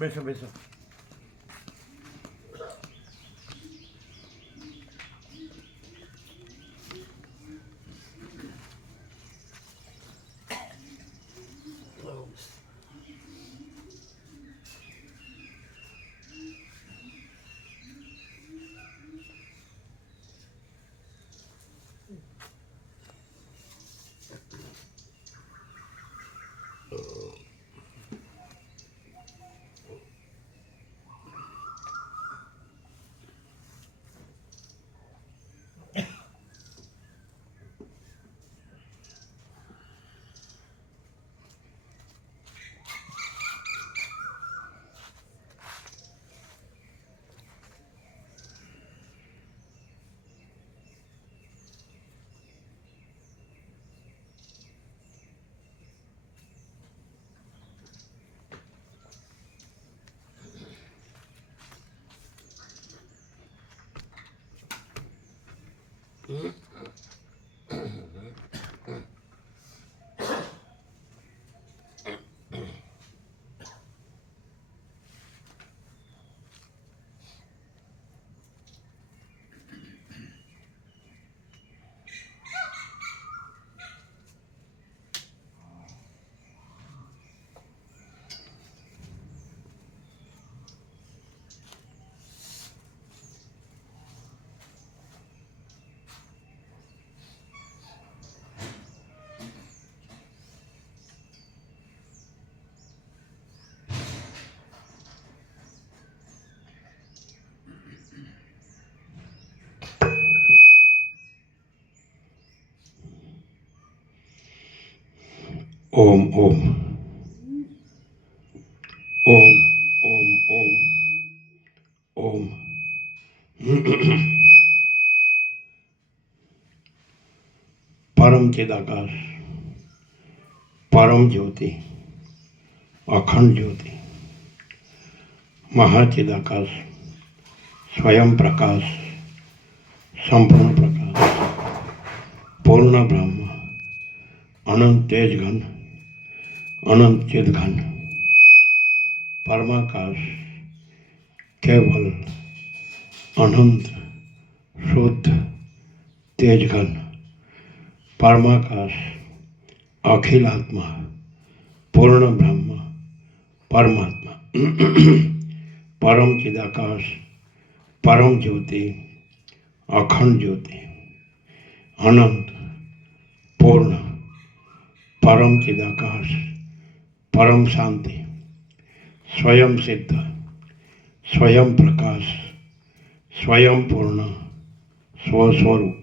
બેસો બેસો. ઓમ ઓમ ઓમ ઓમ ઓમ ઓમ. પરમ ચિદાકાશ, પરમ જ્યોતિ, અખંડ જ્યોતિ, મહાચિદાકાશ, સ્વયં પ્રકાશ, સંપૂર્ણ પ્રકાશ, પૂર્ણ બ્રહ્મ, અનંત તેજ ઘન, અનંત ચિદ ઘન, પરમાકાશ, કેવલ, અનંત, શુદ્ધ, તેજ ઘન, પરમાકાશ, અખિલાત્મા, પૂર્ણ બ્રહ્મ, પરમાત્મા, પરમ ચિદાકાશ, પરમ જ્યોતિ, અખંડ જ્યોતિ, અનંત, પૂર્ણ, પરમ ચિદાકાશ, પરમ શાંતિ, स्वयं सिद्ध, स्वयं प्रकाश, स्वयं पूर्ण, स्वस्वरूप।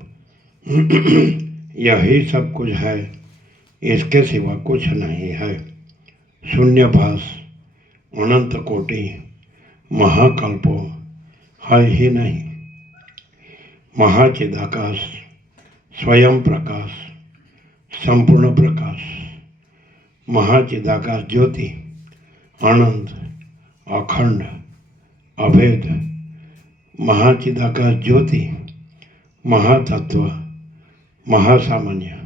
यही सब कुछ है, इसके सिवा कुछ नहीं है। शून्यभास, अनंत कोटि, महाकल्पो है ही नहीं। महाचिदाकाश, स्वयं प्रकाश, संपूर्ण प्रकाश, महाचिदाकाश ज्योति, आनंद, अखंड, अभेद, महाचिदाकाश ज्योति, महातत्व, महासामान्य,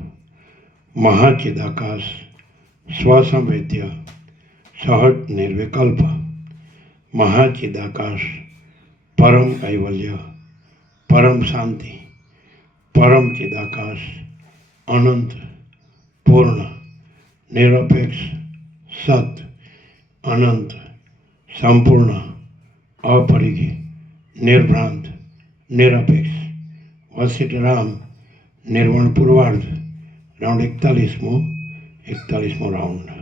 महाचिदाकाश, स्वसंवेद्य, सहज निर्विकल्प, महाचिदाकाश, परम कैवल्य, परम शांति, परम चिदाकाश, अनंत, पूर्ण, निरपेक्ष, सत्य, अनंत, संपूर्ण, अपरिघी, निर्भ्रांत, निरपेक्ष, वशिष्ठ राम, निर्वाण पूर्वार्ध, राउंड 41मो राउंड.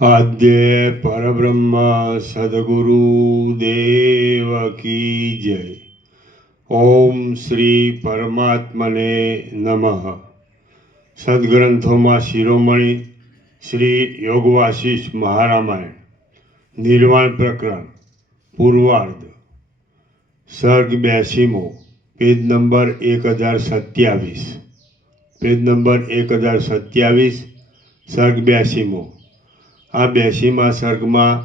આદ્ય પરબ્રહ્મ સદગુરુ દેવ કી જય. ઓમ શ્રી પરમાત્મને નમઃ. સદગ્રંથોમાં શિરોમણી શ્રી યોગવાસિષ્ઠ મહારામાયણ નિર્વાણ પ્રકરણ પૂર્વાર્ધ સર્ગ 82મો પેજ નંબર 1027. Page number 1027 સર્ગ 82મો. આ 82મા સર્ગમાં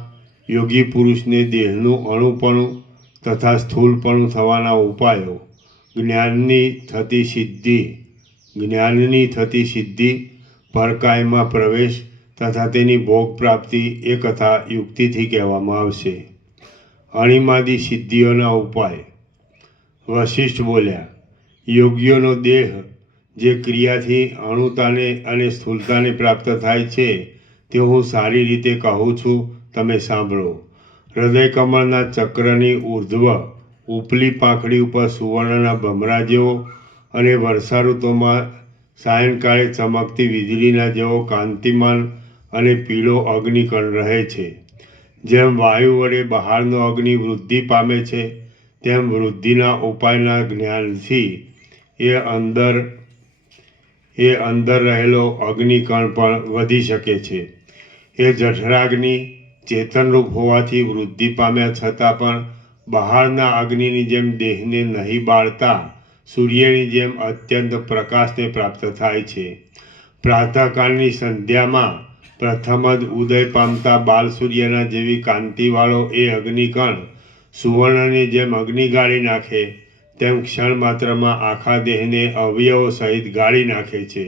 યોગી પુરુષને દેહનું અણુપણું તથા સ્થૂલપણું થવાના ઉપાયો, જ્ઞાનની થતી સિદ્ધિ, પરકાયમાં પ્રવેશ તથા તેની ભોગ પ્રાપ્તિ એ કથા યુક્તિથી કહેવામાં આવશે. અણિમાદી સિદ્ધિઓના ઉપાય. વશિષ્ઠ બોલ્યા, યોગીઓનો દેહ જે ક્રિયાથી અણુતાને અને સ્થૂલતાને પ્રાપ્ત થાય છે તે હું સારી રીતે કહું છું, તમે સાંભળો. હૃદયકમળના ચક્રની ઉર્ધ્વ ઉપલી પાંખડી ઉપર સુવર્ણના ભમરા જેવો અને વર્ષા ઋતુમાં સાયંકાળે ચમકતી વીજળીના જેવો કાંતિમાન અને પીળો અગ્નિકણ રહે છે. જેમ વાયુ વડે બહારનો અગ્નિ વૃદ્ધિ પામે છે, તેમ વૃદ્ધિના ઉપાયના જ્ઞાનથી એ અંદર રહેલો અગ્નિકણ પણ વધી શકે છે. એ જઠરાગ્નિ ચેતનરૂપ હોવાથી વૃદ્ધિ પામ્યા છતાં પણ બહારના અગ્નિની જેમ દેહને નહીં બાળતા સૂર્યની જેમ અત્યંત પ્રકાશને પ્રાપ્ત થાય છે. પ્રાતઃકાળની સંધ્યામાં પ્રથમ જ ઉદય પામતા બાલ સૂર્યના જેવી કાંતિવાળો એ અગ્નિકણ સુવર્ણની જેમ અગ્નિ ગાળી નાખે તેમ ક્ષણ માત્રમાં આખા દેહને અવયવો સહિત ગાળી નાખે છે.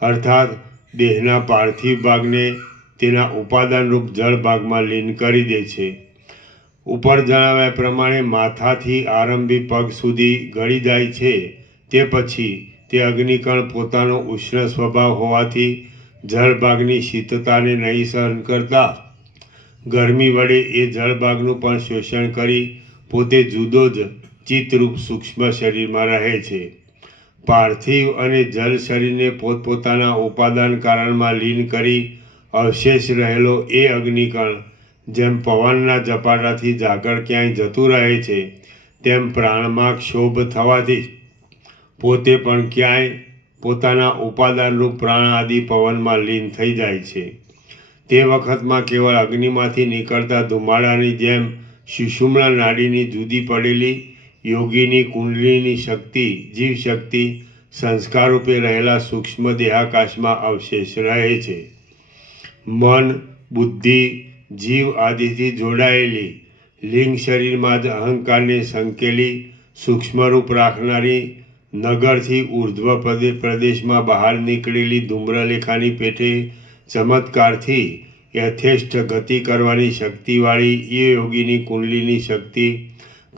અર્થાત દેહના પાર્થિવ ભાગને તેના ઉપાદાનરૂપ જળ ભાગમાં લીન કરી દે છે. ઉપર જણાવ્યા પ્રમાણે માથાથી આરંભી પગ સુધી ગળી જાય છે. તે પછી તે અગ્નિકણ પોતાનો ઉષ્ણ સ્વભાવ હોવાથી જળભાગની શીતતાને નહીં સહન કરતા ગરમી વડે એ જળભાગનું પણ શોષણ કરી પોતે જુદો જ ચિત્તરૂપ સૂક્ષ્મ શરીરમાં રહે છે. પાર્થિવ અને જળ શરીરને પોતપોતાના ઉપાદાન કારણમાં લીન કરી અવશેષ રહેલો એ અગ્નિકણ જેમ પવનના ઝપાટાથી ઝાકળ ક્યાંય જતું રહે છે, તેમ પ્રાણમાં ક્ષોભ થવાથી પોતે પણ ક્યાંય પોતાના ઉપાદાનરૂપ પ્રાણ આદિ પવનમાં લીન થઈ જાય છે. તે વખતમાં કેવળ અગ્નિમાંથી નીકળતા ધુમાડાની જેમ સુષુમ્ના નાડીની જુદી પડેલી યોગીની કુંડલીની શક્તિ, જીવશક્તિ, સંસ્કારરૂપે રહેલા સૂક્ષ્મ દેહાકાશમાં અવશેષ રહે છે. મન, બુદ્ધિ, જીવ આદિથી જોડાયેલી લિંગ શરીરમાં જ અહંકારને સંકેલી સૂક્ષ્મરૂપ રાખનારી નગરથી ઉર્ધ્વ પ્રદેશમાં બહાર નીકળેલી ધૂમ્રલેખાની પેઠે ચમત્કારથી યથેષ્ટ ગતિ કરવાની શક્તિવાળી એ યોગીની કુંડલીની શક્તિ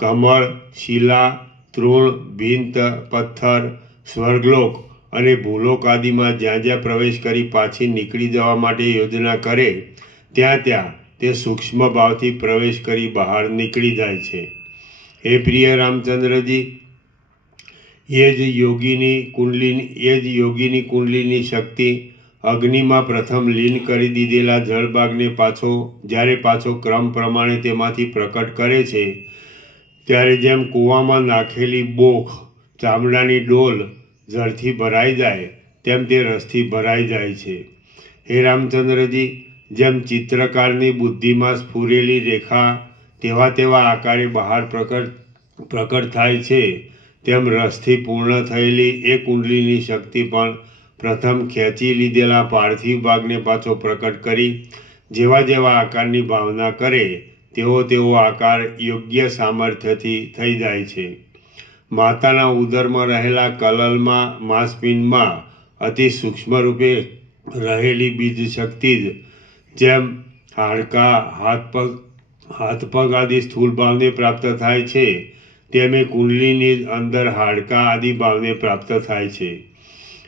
કમળ, શિલા, તૃણ, ભિંત, પથ્થર, સ્વર્ગલોક અને ભૂલોક આદિમાં જ્યાં જ્યાં પ્રવેશ કરી પાછી નીકળી જવા માટે યોજના કરે ત્યાં ત્યાં તે સૂક્ષ્મ ભાવથી પ્રવેશ કરી બહાર નીકળી જાય છે. હે પ્રિય રામચંદ્રજી, એ જ યોગીની કુંડલીની શક્તિ અગ્નિમાં પ્રથમ લીન કરી દીધેલા જળભાગને જ્યારે પાછો ક્રમ પ્રમાણે તેમાંથી પ્રકટ કરે છે, ત્યારે જેમ કૂવામાં નાખેલી બોખ ચામડાની ડોલ જળથી ભરાઈ જાય તેમ તે રસથી ભરાઈ જાય છે. હે રામચંદ્રજી, જેમ ચિત્રકારની બુદ્ધિમાં સ્ફુરેલી રેખા તેવા આકારે બહાર પ્રકટ થાય છે, તેમ રસથી પૂર્ણ થયેલી એ કુંડલીની શક્તિ પણ પ્રથમ ખેંચી લીધેલા પાર્થિવ ભાગને પાછો પ્રકટ કરી જેવા આકારની ભાવના કરે તેવો આકાર યોગ્ય સામર્થ્યથી થઈ જાય છે. માતાના ઉદરમાં રહેલા કલલમાં માંસપિંડમાં અતિ સૂક્ષ્મ રૂપે રહેલી બીજ શક્તિ જ જેમ હાડકાં, હાથ પગ આદિ સ્થૂળ ભાવને પ્રાપ્ત થાય છે, તેમ એ કુંડલીની અંદર હાડકાં આદિ ભાવને પ્રાપ્ત થાય છે.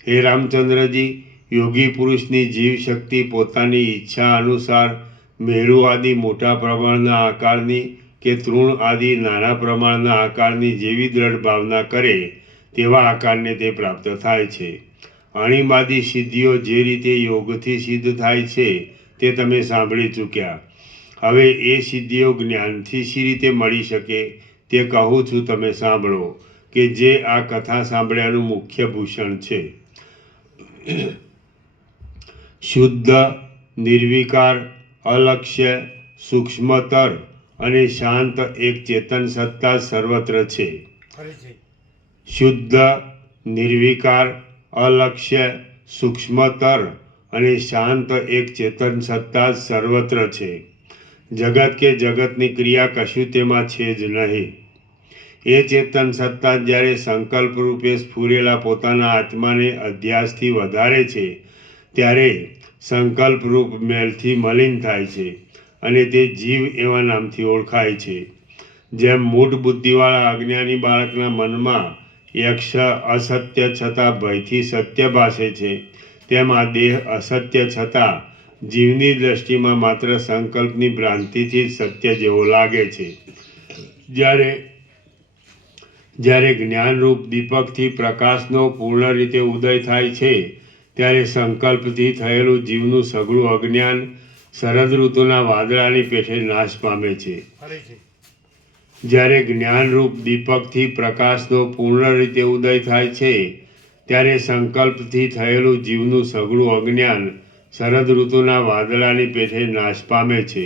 હે રામચંદ્રજી, યોગી પુરુષની જીવ શક્તિ પોતાની ઈચ્છા અનુસાર મેરુ આદિ મોટા પ્રમાણના આકારની કે તૃણ આદિ નાના પ્રમાણના આકારની જેવી દ્રઢ ભાવના કરે તેવા આકારને તે પ્રાપ્ત થાય છે. અણિમાદી સિદ્ધિઓ જે રીતે યોગથી સિદ્ધ થાય છે તે તમે સાંભળી ચૂક્યા. હવે એ સિદ્ધિઓ જ્ઞાનથી શી રીતે મળી શકે તે કહું છું, તમે સાંભળો, કે જે આ કથા સાંભળ્યાનું મુખ્ય ભૂષણ છે. શુદ્ધ, નિર્વિકાર, અલક્ષ્ય, સૂક્ષ્મતર અને શાંત એક ચેતન સત્તા સર્વત્ર છે. શુદ્ધ, નિર્વિકાર, અલક્ષ્ય, સૂક્ષ્મતર અને શાંત એક ચેતન સત્તા સર્વત્ર છે. જગત કે જગતની ક્રિયા કશું તેમાં છે જ નહીં. એ ચેતન સત્તા જ્યારે સંકલ્પ રૂપે સ્ફુરેલા પોતાના આત્માને અધ્યાસથી વધારે છે ત્યારે સંકલ્પ રૂપ મેલથી મલિન થાય છે અને તે જીવ એવા નામથી ઓળખાય છે. જેમ મૂઢ બુદ્ધિવાળા અજ્ઞાની બાળકના મનમાં યક્ષ અસત્ય છતાં ભયથી સત્ય ભાસે છે, તેમ આ દેહ અસત્ય છતાં જીવની દ્રષ્ટિમાં માત્ર સંકલ્પની ભ્રાંતિથી સત્ય જેવો લાગે છે. જ્યારે જ્ઞાનરૂપ દીપકથી પ્રકાશનો પૂર્ણ રીતે ઉદય થાય છે ત્યારે સંકલ્પથી થયેલું જીવનું સઘળું અજ્ઞાન શરદ ઋતુના વાદળાની પેઠે નાશ પામે છે. જ્યારે જ્ઞાનરૂપ દીપકથી પ્રકાશનો પૂર્ણ રીતે ઉદય થાય છે ત્યારે સંકલ્પથી થયેલું જીવનું સઘળું અજ્ઞાન શરદ ઋતુના વાદળાની પેઠે નાશ પામે છે.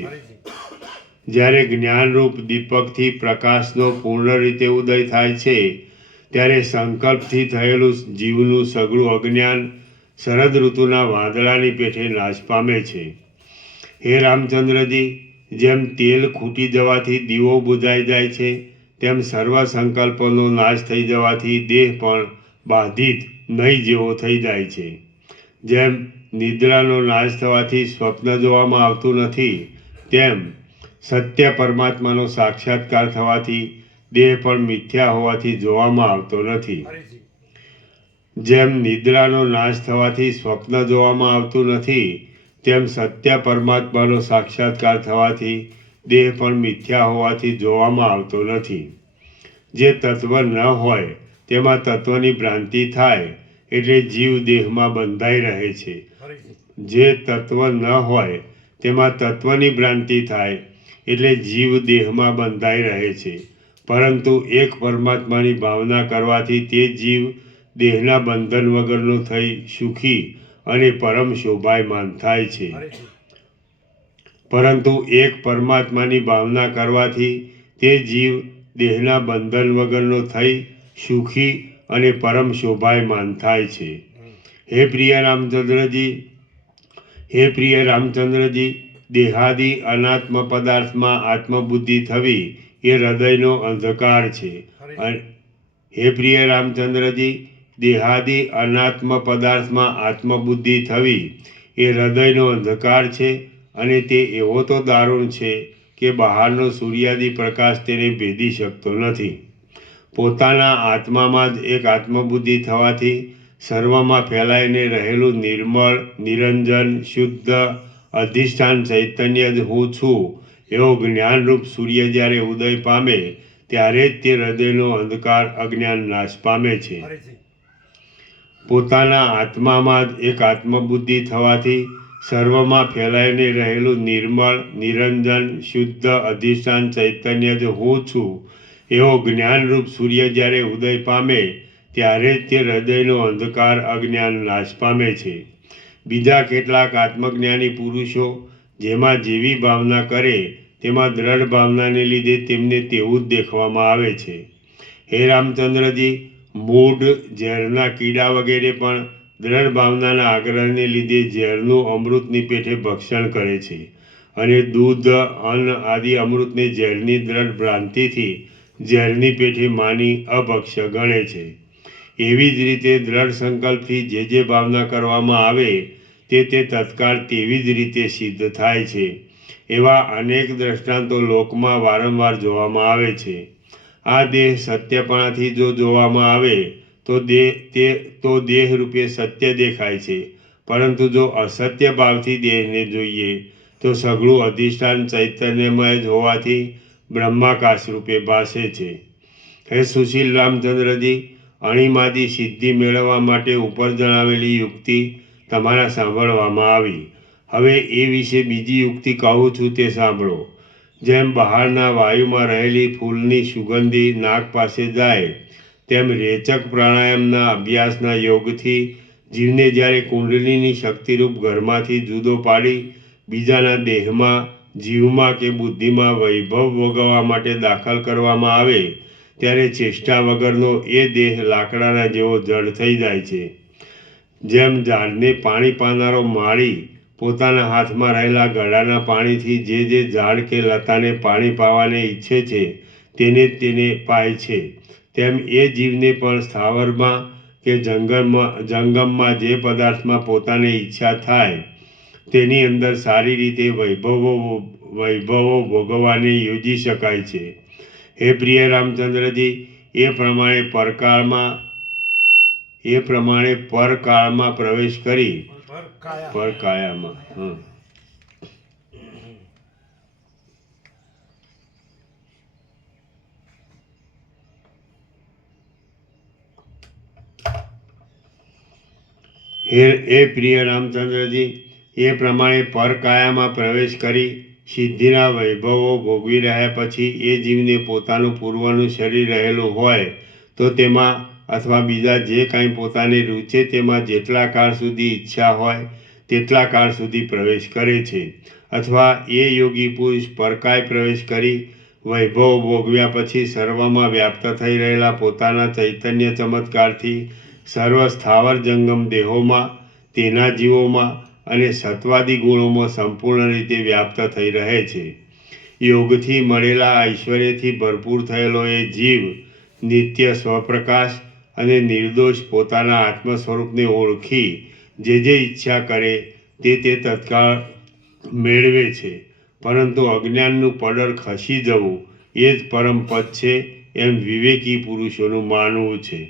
જ્યારે જ્ઞાનરૂપ દીપકથી પ્રકાશનો પૂર્ણ રીતે ઉદય થાય છે ત્યારે સંકલ્પથી થયેલું જીવનું સઘળું અજ્ઞાન શરદ ઋતુના વાદળાની પેઠે નાશ પામે છે. હે રામચંદ્રજી, જેમ તેલ ખૂટી જવાથી દીવો બુઝાઈ જાય છે, તેમ સર્વ સંકલ્પોનો નાશ થઈ જવાથી દેહ પણ બાધિત નહીં જેવો થઈ જાય છે. જેમ નિદ્રાનો નાશ થવાથી સ્વપ્ન જોવામાં આવતું નથી, તેમ સત્ય પરમાત્માનો સાક્ષાત્કાર થવાથી દેહ પણ મિથ્યા હોવાથી જોવામાં આવતો નથી. જેમ નિદ્રાનો નાશ થવાથી સ્વપ્ન જોવામાં આવતું નથી, તેમ સત્ય પરમાત્માનો સાક્ષાત્કાર થવાથી દેહ પણ મિથ્યા હોવાથી જોવામાં આવતો નથી. જે તત્વ ન હોય તેમાં તત્વની ભ્રાંતિ થાય એટલે જીવ દેહમાં બંધાઈ રહે છે. જે તત્વ ન હોય તેમાં તત્વની ભ્રાંતિ થાય એટલે જીવ દેહમાં બંધાઈ રહે છે. પરંતુ એક પરમાત્માની ભાવના કરવાથી તે જીવ દેહના બંધન વગરનો થઈ સુખી અને પરમ શોભાયમાન થાય છે. પરંતુ એક પરમાત્માની ભાવના કરવાથી તે જીવ દેહના બંધન વગરનો થઈ સુખી અને પરમ શોભાયમાન થાય છે. હે પ્રિય રામચંદ્રજી, દેહાદિ અનાત્મ પદાર્થમાં આત્મબુદ્ધિ થવી એ હૃદયનો અંધકાર છે. હે પ્રિય રામચંદ્રજી, દેહાદિ અનાત્મ પદાર્થમાં આત્મબુદ્ધિ થવી એ હૃદયનો અંધકાર છે અને તે એવો તો દારૂણ છે કે બહારનો સૂર્યાદિ પ્રકાશ તેને ભેદી શકતો નથી. પોતાના આત્મામાં જ એક આત્મબુદ્ધિ થવાથી સર્વમાં ફેલાઈને રહેલું નિર્મળ, નિરંજન, શુદ્ધ અધિષ્ઠાન ચૈતન્ય જ હું છું એવો જ્ઞાનરૂપ સૂર્ય જ્યારે ઉદય પામે ત્યારે જ તે હૃદયનો અંધકાર અજ્ઞાન નાશ પામે છે. પોતાના આત્મામાં જ એક આત્મબુદ્ધિ થવાથી સર્વમાં ફેલાઈને રહેલું નિર્મળ, નિરંજન, શુદ્ધ અધિષ્ઠાન ચૈતન્ય જ હું છું એવો જ્ઞાનરૂપ સૂર્ય જ્યારે ઉદય પામે ત્યારે જ તે હૃદયનો અંધકાર અજ્ઞાન નાશ પામે છે. બીજા કેટલાક આત્મજ્ઞાની પુરુષો જેમાં જેવી ભાવના કરે તેમાં દ્રઢ ભાવનાને લીધે તેમને તેવું જ દેખવામાં આવે છે. હે રામચંદ્રજી, મૂઢ, ઝેરના કીડા વગેરે પણ દ્રઢ ભાવનાના આગ્રહને લીધે ઝેરનું અમૃતની પેઠે ભક્ષણ કરે છે અને દૂધ, અન્ન આદિ અમૃતને ઝેરની દ્રઢ ભ્રાંતિથી ઝેરની પેઠે માની અભક્ષ્ય ગણે છે. એવી જ રીતે દ્રઢ સંકલ્પથી જે ભાવના કરવામાં આવે તે તત્કાળ તેવી જ રીતે સિદ્ધ થાય છે. એવા અનેક દ્રષ્ટાંતો લોકમાં વારંવાર જોવામાં આવે છે. આ દેહ સત્યપણાથી જો જોવામાં આવે તો દેહ રૂપે સત્ય દેખાય છે, પરંતુ જો અસત્ય ભાવથી દેહને જોઈએ તો સઘળું અધિષ્ઠાન ચૈતન્યમય જ હોવાથી બ્રહ્માકાશ રૂપે ભાસે છે. હે સુશીલ રામચંદ્રજી, અણિમાદી સિદ્ધિ મેળવવા માટે ઉપર જણાવેલી યુક્તિ તમારા સાંભળવામાં આવી. હવે એ વિશે બીજી યુક્તિ કહું છું તે સાંભળો. જેમ બહારના વાયુમાં રહેલી ફૂલની સુગંધી નાક પાસે જાય, તેમ રેચક પ્રાણાયામના અભ્યાસના યોગથી જીવને જ્યારે કુંડલીની શક્તિરૂપ ઘરમાંથી જુદો પાડી બીજાના દેહમાં, જીવમાં કે બુદ્ધિમાં વૈભવ ભોગવવા માટે દાખલ કરવામાં આવે, ત્યારે ચેષ્ટા વગરનો એ દેહ લાકડાના જેવો જડ થઈ જાય છે. જેમ ઝાડને પાણી પાનારો માળી પોતાના હાથમાં રહેલા ઘડાના પાણીથી જે ઝાડ કે લતાને પાણી પાવાને ઈચ્છે છે તેને પાય છે, તેમ એ જીવને પણ સ્થાવરમાં કે જંગમમાં જે પદાર્થમાં પોતાને ઈચ્છા થાય તેની અંદર સારી રીતે વૈભવો ભોગવવાને યોજી શકાય છે. હે પ્રિય રામચંદ્રજી, એ પ્રમાણે પરકાળમાં પ્રવેશ કરી પરકાયામાં હે પ્રિય રામચંદ્રજી, એ પ્રમાણે પરકાયામાં પ્રવેશ કરી સિદ્ધિના વૈભવો ભોગવી રહ્યા પછી એ જીવને પોતાનું પૂર્વનું શરીર રહેલું હોય તો તેમાં અથવા બીજા જે કાંઈ પોતાને રૂચે તેમાં જેટલા કાળ સુધી ઈચ્છા હોય તેટલા કાળ સુધી પ્રવેશ કરે છે. અથવા એ યોગી પુરુષ પરકાય પ્રવેશ કરી વૈભવ ભોગવ્યા પછી સર્વમાં વ્યાપ્ત થઈ રહેલા પોતાના ચૈતન્ય ચમત્કારથી સર્વ સ્થાવર જંગમ દેહોમાં, તેના જીવોમાં અને સત્વાદી ગુણોમાં સંપૂર્ણ રીતે વ્યાપ્ત થઈ રહે છે. યોગથી મળેલા ઐશ્વર્યથી ભરપૂર થયેલો એ જીવ નિત્ય સ્વપ્રકાશ અને નિર્દોષ પોતાના આત્મ સ્વરૂપને ઓળખી જે ઈચ્છા કરે તે તત્કાળ મેળવે છે. પરંતુ અજ્ઞાનનું પડર ખસી જવું એ જ પરમ પદ છે એમ વિવેકી પુરુષોનું માનવું છે.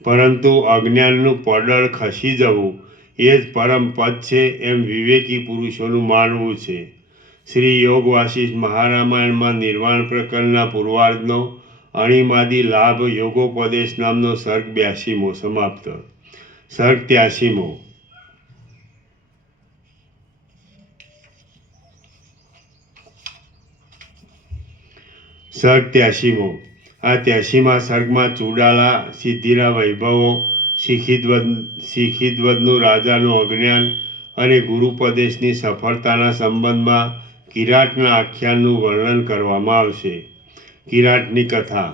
પરંતુ અજ્ઞાનનું પડળ ખસી જવું એ જ પરમ પદ છે એમ વિવેકી પુરુષોનું માનવું છે. શ્રી યોગ વાસિષ્ઠ મહારામાયણમાં નિર્વાણ પ્રકરણના પૂર્વાર્ધનો અણિમાદી લાભ યોગોપદેશ નામનો સર્ગ 82મો સમાપ્ત. સર્ગ 83મો. સર્ગ 83મો. આ 83મા સર્ગમાં ચૂડાલા સિદ્ધિના વૈભવો, શિખીધ્વજનું રાજાનું અજ્ઞાન અને ગુરુપદેશની સફળતાના સંબંધમાં કિરાટના આખ્યાનનું વર્ણન કરવામાં આવશે. કિરાટની કથા.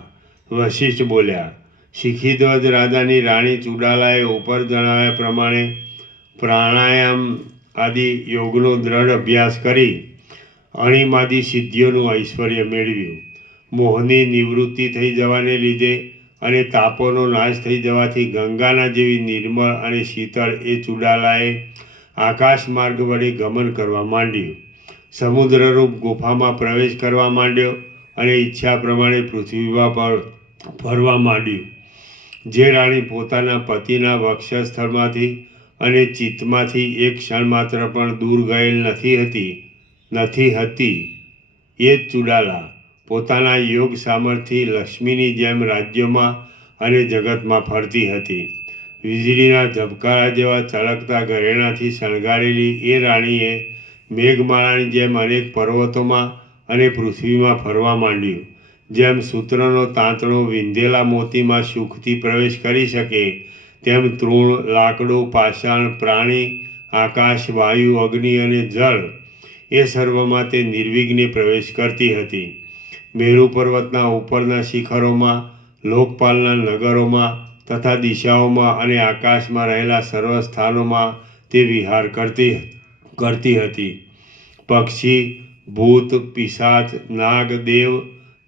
વશિષ્ઠ બોલ્યા, શિખીધ્વજ રાજાની રાણી ચૂડાલાએ ઉપર જણાવ્યા પ્રમાણે પ્રાણાયામ આદિ યોગનો દ્રઢ અભ્યાસ કરી અણિમાદી સિદ્ધિઓનું ઐશ્વર્ય મેળવ્યું. મોહની નિવૃત્તિ થઈ જવાને લીધે અને તાપોનો નાશ થઈ જવાથી ગંગાના જેવી નિર્મળ અને શીતળ એ ચૂડાલાએ આકાશ માર્ગ વડે ગમન કરવા માંડ્યું. સમુદ્રરૂપ ગુફામાં પ્રવેશ કરવા માંડ્યો અને ઈચ્છા પ્રમાણે પૃથ્વીમાં પર ફરવા માંડ્યું. જે રાણી પોતાના પતિના વક્ષસ્થળમાંથી અને ચિત્તમાંથી એક ક્ષણ માત્ર પણ દૂર ગયેલ નથી હતી એ જ ચૂડાલા પોતાના યોગ સામર્થ્યથી લક્ષ્મીની જેમ રાજ્યોમાં અને જગતમાં ફરતી હતી. વીજળીના ઝબકારા જેવા ચળકતા ઘરેણાથી શણગારેલી એ રાણીએ મેઘમાળાની જેમ અનેક પર્વતોમાં અને પૃથ્વીમાં ફરવા માંડ્યું. જેમ સૂત્રનો તાંતણો વિંધેલા મોતીમાં સુખથી પ્રવેશ કરી શકે તેમ તૃણ, લાકડું, પાષાણ, પ્રાણી, આકાશ, વાયુ, અગ્નિ અને જળ એ સર્વમાં તે નિર્વિઘ્ને પ્રવેશ કરતી હતી. મેરુ પર્વતના ઉપરના શિખરોમાં, લોકપાલના નગરોમાં તથા દિશાઓમાં અને આકાશમાં રહેલા સર્વ સ્થાનોમાં તે વિહાર કરતી હતી. પક્ષી, ભૂત, પિશાચ, નાગ, દેવ,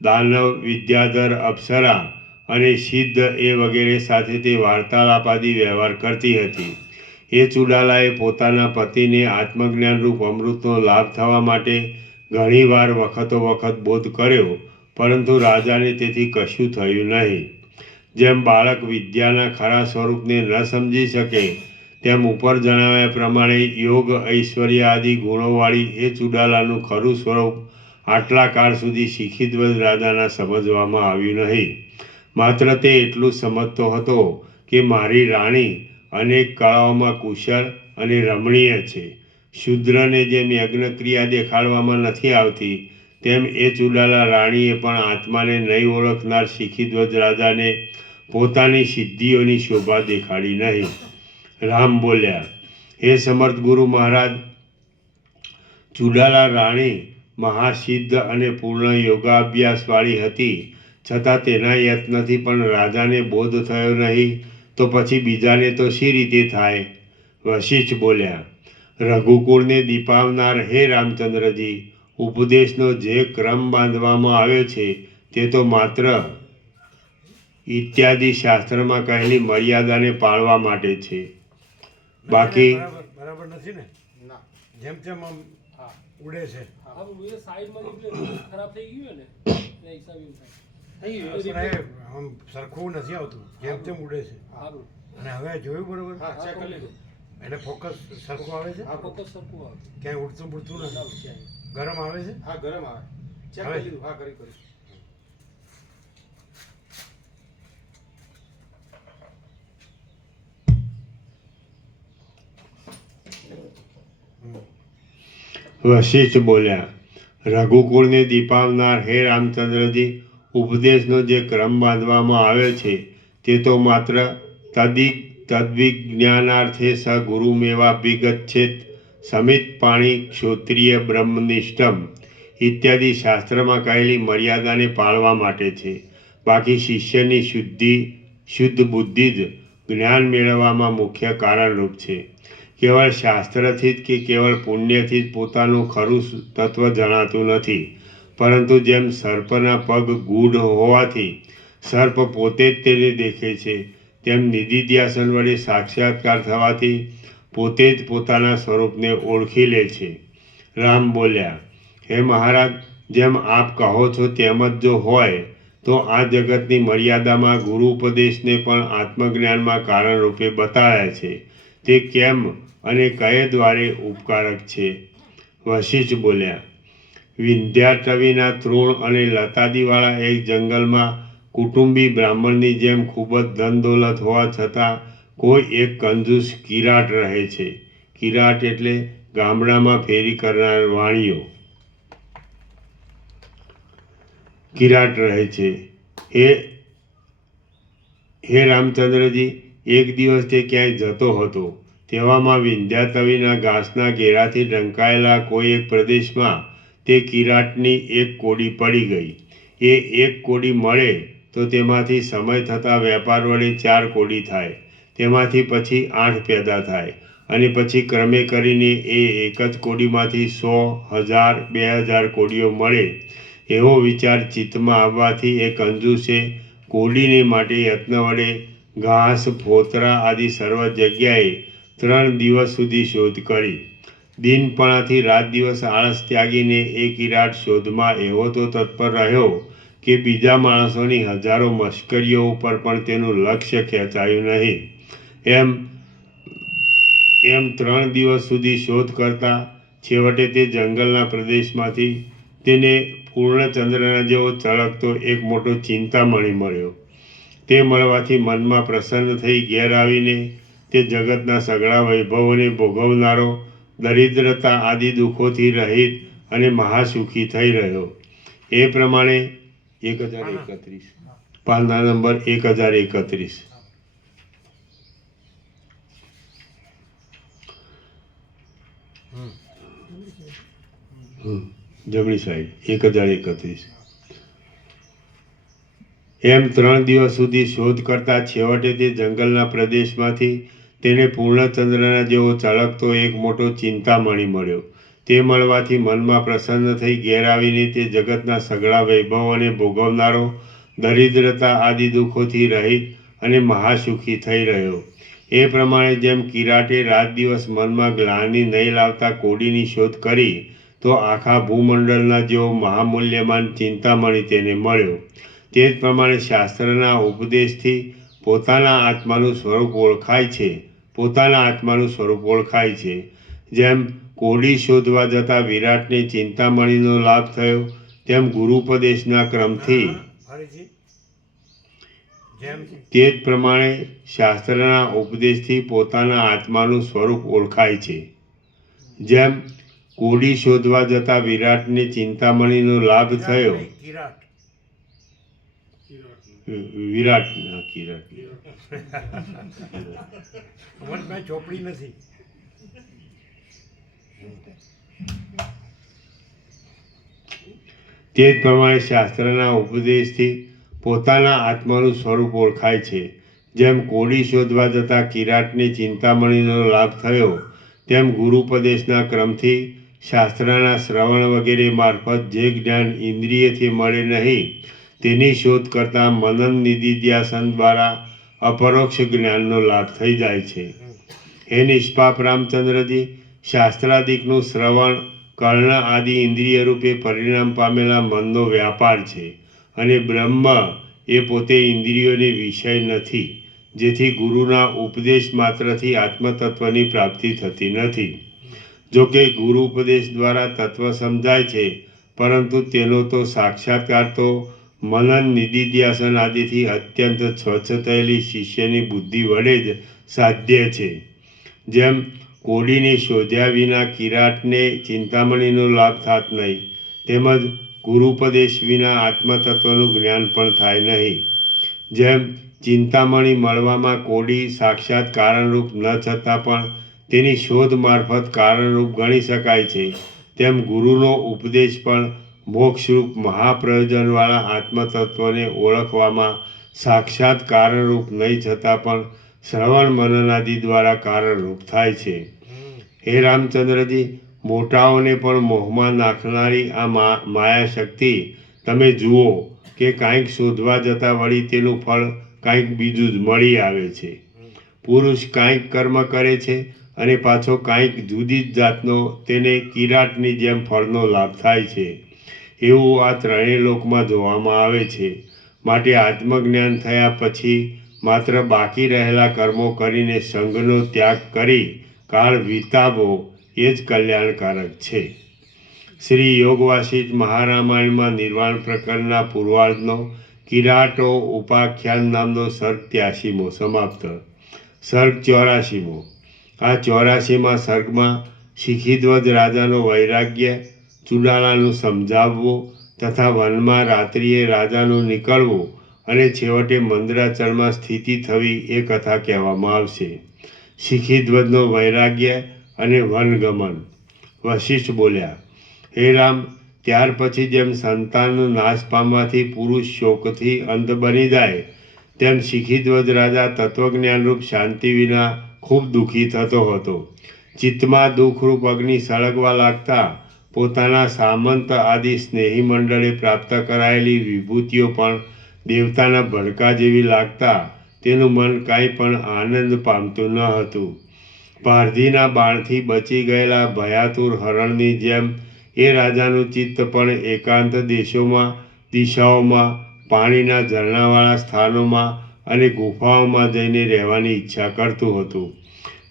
દાનવ, વિદ્યાધર, અપ્સરા અને સિદ્ધ એ વગેરે સાથે તે વાર્તાલાપાદી વ્યવહાર કરતી હતી. એ ચૂડાલાએ પોતાના પતિને આત્મજ્ઞાનરૂપ અમૃતનો લાભ થવા માટે ઘણી વાર વખતો વખત બોધ કર્યો, પરંતુ રાજાને તેથી કશું થયું નહીં. જેમ બાળક વિદ્યાના ખરા સ્વરૂપને ન સમજી શકે તેમ ઉપર જણાવ્યા પ્રમાણે યોગ, ઐશ્વર્ય આદિ ગુણોવાળી એ ચૂડાલાનું ખરું સ્વરૂપ આટલા કાળ સુધી શિખીધ્વજ રાજાના સમજવામાં આવ્યું નહીં. માત્ર તે એટલું સમજતો હતો કે મારી રાણી અનેક કળાઓમાં કુશળ અને રમણીય છે. શૂદ્રને જેમ યજ્ઞક્રિયા દેખાડવામાં નથી આવતી, તેમ એ ચુડાલા રાણીએ પણ આત્માને નહીં ઓળખનાર શિખીધ્વજ રાજાને પોતાની સિદ્ધિઓની શોભા દેખાડી નહીં. રામ બોલ્યા, હે સમર્થ ગુરુ મહારાજ, ચુડાલા રાણી મહાસિદ્ધ અને પૂર્ણ યોગાભ્યાસવાળી હતી, છતાં તેના યત્નથી પણ રાજાને બોધ થયો નહીં, તો પછી બીજાને તો શી રીતે થાય? વશિષ્ઠ બોલ્યા, રઘુકુળને દીપાવનાર હે રામચંદ્રજી, ઉપદેશનો જે ક્રમ બાંધવામાં આવ્યો છે તે તો માત્ર ઇત્યાદિ શાસ્ત્રમાં કહેલી મર્યાદાને પાળવા માટે છે. બાકી બરાબર નથી ને? જેમ તેમ આમ ઉડે છે. આમ સરખું નથી આવતું, જેમ તેમ ઉડે છે. અને હવે જોયું બરોબર? એટલે ફોકસ સરખું આવે છે? ક્યાંય ઉડતું બુડતું નથી? ગરમ આવે છે? ગરમ આવે. ચેક કરી લીધું. કરી. વશિષ્ઠ બોલ્યા, રઘુકુળને દીપાવનાર હે રામચંદ્રજી, ઉપદેશનો જે ક્રમ બાંધવામાં આવ્યો છે તે તો માત્ર તદ્વિજ્ઞાનાર્થે સ ગુરુમેવાભિગચ્છેત સમિત પાણી ક્ષોત્રિય બ્રહ્મનિષ્ઠમ ઇત્યાદિ શાસ્ત્રમાં કહેલી મર્યાદાને પાળવા માટે છે. બાકી શિષ્યની શુદ્ધ બુદ્ધિ જ જ્ઞાન મેળવવામાં મુખ્ય કારણરૂપ છે. કેવળ શાસ્ત્રથી જ કે કેવળ પુણ્યથી જ પોતાનું ખરું તત્વ જણાતું નથી, પરંતુ જેમ સર્પના પગ ગૂઢ હોવાથી સર્પ પોતે જ તેને દેખે છે, તેમ નિધિધ્યાસન વડે સાક્ષાત્કાર થવાથી પોતે જ પોતાના સ્વરૂપને ઓળખી લે છે. રામ બોલ્યા, હે મહારાજ, જેમ આપ કહો છો તેમ જ જો હોય તો આ જગતની મર્યાદામાં ગુરુ ઉપદેશને પણ આત્મજ્ઞાનમાં કારણરૂપે બતાવ્યા છે. તે કેમ અને કયે દ્વારે ઉપકારક છે? વશિષ્ઠ બોલ્યા, વિંધ્યાટવીના તૃણ અને લતાદીવાળા એક જંગલમાં કુટુંબી બ્રાહ્મણની જેમ ખૂબ જ ધન દોલત હોવા છતાં કોઈ એક કંજૂસ કિરાટ રહે છે. કિરાટ એટલે ગામડામાં ફેરી કરનાર વાણિયો. કિરાટ રહે છે. હે રામચંદ્રજી, એક દિવસ તે ક્યાંય જતો હતો. તેવામાં વિંધ્યાટવીના ઘાસના ઘેરાથી ઢંકાયેલા કોઈ એક પ્રદેશમાં તે કિરાટની એક કોડી પડી ગઈ. એ એક કોડી મળે તો તેમાંથી સમય થતાં વેપાર વડે 4 કોડી થાય, તેમાંથી પછી 8 પેદા થાય, અને પછી ક્રમે કરીને એ એક જ કોડીમાંથી 100, 1000, 2000 કોડીઓ મળે. એવો વિચાર ચિત્તમાં આવવાથી એ કંજૂસે કોડીને માટે યત્ન વડે ઘાસ, ફોતરા આદિ સર્વ જગ્યાએ 3 દિવસ સુધી શોધ કરી. દિનપણાથી રાત દિવસ આળસ ત્યાગીને એ કિરાટ શોધમાં એવો તો તત્પર રહ્યો કે બીજા માણસોની હજારો મશ્કરીઓ ઉપર પણ તેનું લક્ષ્ય ખેંચાયું નહીં. એમ 3 દિવસ સુધી શોધ કરતા છેવટે તે જંગલના પ્રદેશમાંથી તેને પૂર્ણચંદ્રના જેવો ચળકતો એક મોટો ચિંતામણી મળ્યો. તે મળવાથી મનમાં પ્રસન્ન થઈ ઘેર આવીને તે જગતના સઘળા વૈભવોને ભોગવનારો, દરિદ્રતા આદિ દુઃખોથી રહિત અને મહાસુખી થઈ રહ્યો. એ પ્રમાણે 1031 પાના નંબર 1031. જમણી સાઈડ 1031. એમ 3 દિવસ સુધી શોધ કરતા છેવટે તે જંગલના પ્રદેશમાંથી તેને પૂર્ણચંદ્રના જેવો ચળકતો એક મોટો ચિંતામણી મળ્યો. તે મળવાથી મનમાં પ્રસન્ન થઈ ઘેર આવીને તે જગતના સઘળા વૈભવોને ભોગવનારો, દરિદ્રતા આદિ દુઃખોથી રહિત અને મહાસુખી થઈ રહ્યો. એ પ્રમાણે જેમ કિરાટે રાત દિવસ મનમાં ગ્લાનિ નહીં લાવતા કોડીની શોધ કરી, તો આખા ભૂમંડળના જેવો મહામૂલ્યવાન ચિંતામણી તેને મળ્યો. તે જ પ્રમાણે શાસ્ત્રના ઉપદેશથી પોતાના આત્માનું સ્વરૂપ ઓળખાય છે. જેમ કોડી શોધવા જતા વિરાટને ચિંતામણીનો લાભ થયો, તેમ ગુરુપદેશના ક્રમથી જેમ તે જ પ્રમાણે શાસ્ત્રના ઉપદેશથી પોતાના આત્માનું સ્વરૂપ ઓળખાય છે. જેમ કોડી શોધવા જતા વિરાટને ચિંતામણીનો લાભ થયો. કિરાટ વિરાટ કિરાટ અમારી પાસે ચોપડી નથી. તે જ પ્રમાણે શાસ્ત્રના ઉપદેશથી પોતાના આત્માનું સ્વરૂપ ઓળખાય છે. જેમ કોડી શોધવા જતા કિરાટને ચિંતામણીનો લાભ થયો, તેમ ગુરુપદેશના ક્રમથી શાસ્ત્રના શ્રવણ વગેરે મારફત જે જ્ઞાન ઇન્દ્રિયથી મળે નહીં, તેની શોધ કરતાં મનન નિધિધ્યાસન દ્વારા અપરોક્ષ જ્ઞાનનો લાભ થઈ જાય છે. હે નિષ્પાપ રામચંદ્રજી, શાસ્ત્રાદિકનું શ્રવણ કર્ણ આદિ ઇન્દ્રિય રૂપે પરિણામ પામેલા મનનો વ્યાપાર છે અને બ્રહ્મ એ પોતે ઇન્દ્રિયોની વિષય નથી, જેથી ગુરુના ઉપદેશ માત્રથી આત્મતત્વની પ્રાપ્તિ થતી નથી. જો કે ગુરુ ઉપદેશ દ્વારા તત્વ સમજાય છે, પરંતુ તેનો તો સાક્ષાત્કાર તો મનન નિધિધ્યાસન આદિથી અત્યંત સ્વચ્છ થયેલી શિષ્યની બુદ્ધિ વડે જ સાધ્ય છે. જેમ કોડીને શોધ્યા વિના કિરાટને ચિંતામણીનો લાભ થાત નહીં, તેમજ ગુરુપદેશ વિના આત્મતત્વનું જ્ઞાન પણ થાય નહીં. જેમ ચિંતામણી મળવામાં કોડી સાક્ષાત કારણરૂપ ન છતાં પણ તેની શોધ મારફત કારણરૂપ ગણી શકાય છે, તેમ ગુરુનો ઉપદેશ પણ મોક્ષરૂપ મહાપ્રયોજનવાળા આત્મતત્વને ઓળખવામાં સાક્ષાત કારણરૂપ નહીં છતાં પણ શ્રવણ મનનાદિ દ્વારા કારણરૂપ થાય છે. હે રામચંદ્રજી, મોટાઓને પણ મોહમાં નાખનારી આ માયા શક્તિ તમે જુઓ કે કાંઈક શોધવા જતાં વળી તેનું ફળ કાંઈક બીજું જ મળી આવે છે. પુરુષ કાંઈક કર્મ કરે છે અને પાછો કાંઈક જુદી જ જાતનો તેને કિરાટની જેમ ફળનો લાભ થાય છે. એવું આ ત્રણેય લોકમાં જોવામાં આવે છે. માટે આત્મજ્ઞાન થયા પછી માત્ર બાકી રહેલા કર્મો કરીને સંઘનો ત્યાગ કરી કાળ વિતાવવો એ જ કલ્યાણકારક છે. શ્રી યોગવાસિષ્ઠ મહારામાયણમાં નિર્વાણ પ્રકરણના પૂર્વાર્ધનો કિરાટો ઉપાખ્યાન નામનો સર્ગ 83મો સમાપ્ત. સર્ગ 84મો. આ 84મા સર્ગમાં શિખીધ્વજ રાજાનો વૈરાગ્ય, ચુડાલાનું સમજાવવું તથા વનમાં રાત્રિએ રાજાનું નીકળવું અને છેવટે મંદરાચળમાં સ્થિતિ થવી એ કથા કહેવામાં આવશે. શિખીધ્વજનો વૈરાગ્ય અને વનગમન. વશિષ્ઠ બોલ્યા, હે રામ, ત્યાર પછી જેમ સંતાનનો નાશ પામવાથી પુરુષ શોકથી અંત બની જાય, તેમ શિખીધ્વજ રાજા તત્વજ્ઞાનરૂપ શાંતિ વિના ખૂબ દુઃખી થતો હતો. ચિત્તમાં દુઃખરૂપ અગ્નિ સળગવા લાગતા પોતાના સામંત આદિ સ્નેહી મંડળે પ્રાપ્ત કરાયેલી વિભૂતિઓ પણ દેવતાના ભડકા જેવી લાગતા તેનું મન કાંઈ પણ આનંદ પામતું ન હતું. પારધીના બાણથી બચી ગયેલા ભયાતુર હરણની જેમ એ રાજાનું ચિત્ત પણ એકાંત દિશાઓમાં, પાણીના ઝરણાવાળા સ્થાનોમાં અને ગુફાઓમાં જઈને રહેવાની ઈચ્છા કરતું હતું.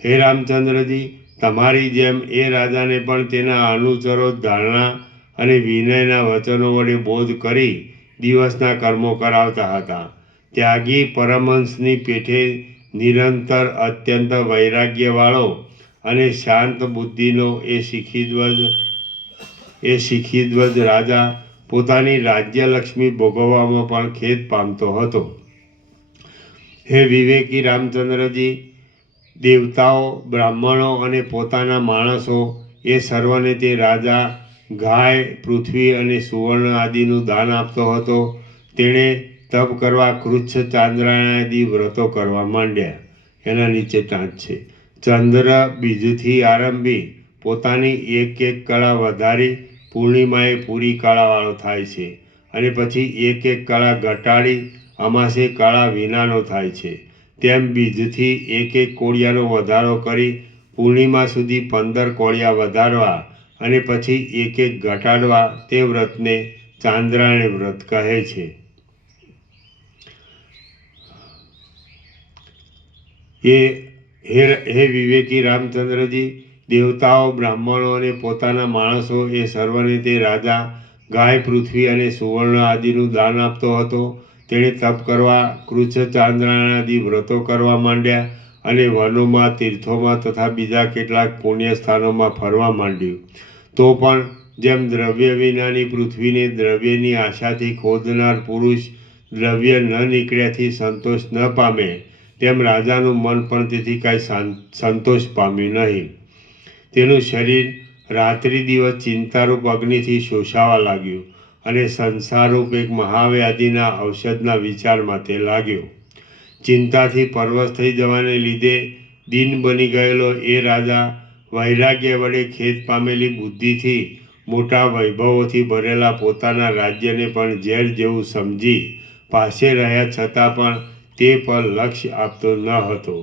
હે રામચંદ્રજી, તમારી જેમ એ રાજાને પણ તેના અનુચરો ધારણા અને વિનયના વચનો વડે બોધ કરી દિવસના કર્મો કરાવતા હતા. ત્યાગી પરમહંસની પેઠે નિરંતર અત્યંત વૈરાગ્યવાળો અને શાંત બુદ્ધિનો એ શિખીધ્વજ રાજા પોતાની રાજ્યલક્ષ્મી ભોગવવામાં પણ ખેદ પામતો હતો. હે વિવેકી રામચંદ્રજી, દેવતાઓ, બ્રાહ્મણો અને પોતાના માણસો એ સર્વને તે રાજા ગાય, પૃથ્વી અને સુવર્ણ આદિનું દાન આપતો હતો. તેણે તપ કરવા કૃચ્છ, ચાંદ્રાયણ આદિ વ્રતો કરવા માંડ્યા. એના નીચે ટાંચ છે. ચંદ્ર બીજથી આરંભી પોતાની એક કળા વધારી પૂર્ણિમાએ પૂરી કળાવાળો થાય છે અને પછી એક કળા ઘટાડી અમાસે કળા વિનાનો થાય છે. તેમ બીજથી એક કોળિયાનો વધારો કરી પૂર્ણિમા સુધી 15 કોળિયા વધારવા અને પછી એક ઘટાડવા તે વ્રતને ચાંદ્રાયણ વ્રત કહે છે. હે વિવેકી રામચંદ્રજી, દેવતાઓ, બ્રાહ્મણો અને પોતાના માણસો એ સર્વને તે રાજા ગાય, પૃથ્વી અને સુવર્ણ આદિનું દાન આપતો હતો. તેણે તપ કરવા, કૃચ્છચાંદ્રાયણાદિ વ્રતો કરવા માંડ્યા અને વનોમાં, તીર્થોમાં તથા બીજા કેટલાક પુણ્ય સ્થાનોમાં ફરવા માંડ્યું. તો પણ જેમ દ્રવ્ય વિનાની પૃથ્વીને દ્રવ્યની આશાથી ખોદનાર પુરુષ દ્રવ્ય ન નીકળ્યાથી સંતોષ ન પામે, તેમ રાજાનું મન પણ તેથી કાંઈ સંતોષ પામ્યું નહીં. તેનું શરીર રાત્રિ દિવસ ચિંતારૂપ અગ્નિથી શોષાવા લાગ્યું અને સંસારરૂપ એક મહાવ્યાધિના ઔષધના વિચારમાં તે લાગ્યો. ચિંતાથી પરવશ થઈ જવાને લીધે દીન બની ગયેલો એ રાજા વૈરાગ્ય વડે ખેદ પામેલી બુદ્ધિથી મોટા વૈભવોથી ભરેલા પોતાના રાજ્યને પણ ઝેર જેવું સમજી પાસે રહ્યા છતાં પણ તે પર લક્ષ્ય આપતો ન હતો.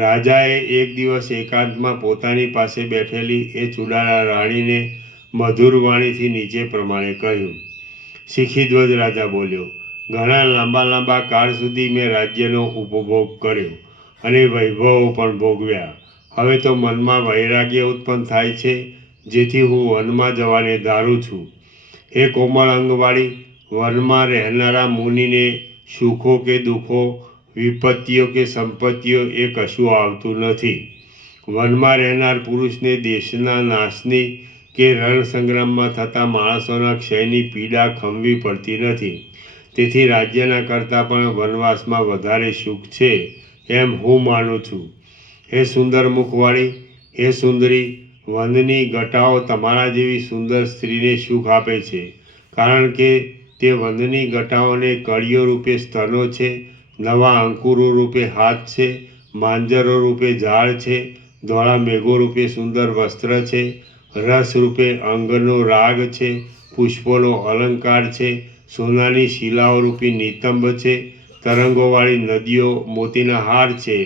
રાજાએ એક દિવસ એકાંતમાં પોતાની પાસે બેઠેલી એ ચુડાળા રાણીને મધુર વાણીથી નીચે પ્રમાણે કહ્યું. શિખીધ્વજ રાજા બોલ્યો, ઘણા લાંબા કાળ સુધી મેં રાજ્યનો ઉપભોગ કર્યો અને વૈભવો પણ ભોગવ્યા. હવે તો મનમાં વૈરાગ્ય ઉત્પન્ન થાય છે, જેથી હું વનમાં જવાને ધારું છું. હે કોમળ અંગવાળી, વનમાં રહેનારા મુનિને સુખો કે દુઃખો, વિપત્તિઓ કે સંપત્તિઓ એ કશું આવતું નથી. વનમાં રહેનાર પુરુષને દેશના નાશની કે રણ સંગ્રામમાં થતા માણસોના ક્ષયની પીડા ખમવી પડતી નથી. તેથી રાજ્યના કરતાં પણ વનવાસમાં વધારે સુખ છે એમ હું માનું છું. હે સુંદર મુખવાળી, હે સુંદરી, વનની ઘટાઓ તમારા જેવી સુંદર સ્ત્રીને સુખ આપે છે, કારણ કે તે વનની ઘટાઓને કળીઓ રૂપે સ્તનો છે, નવા અંકુરો રૂપે હાથ છે, માંજરો રૂપે ઝાડ છે, ધોળા મેઘો રૂપે સુંદર વસ્ત્ર છે, રસ રૂપે અંગનો રાગ છે, પુષ્પોનો અલંકાર છે, સોનાની શિલાઓ રૂપી નિતંબ છે, તરંગોવાળી નદીઓ મોતીના હાર છે,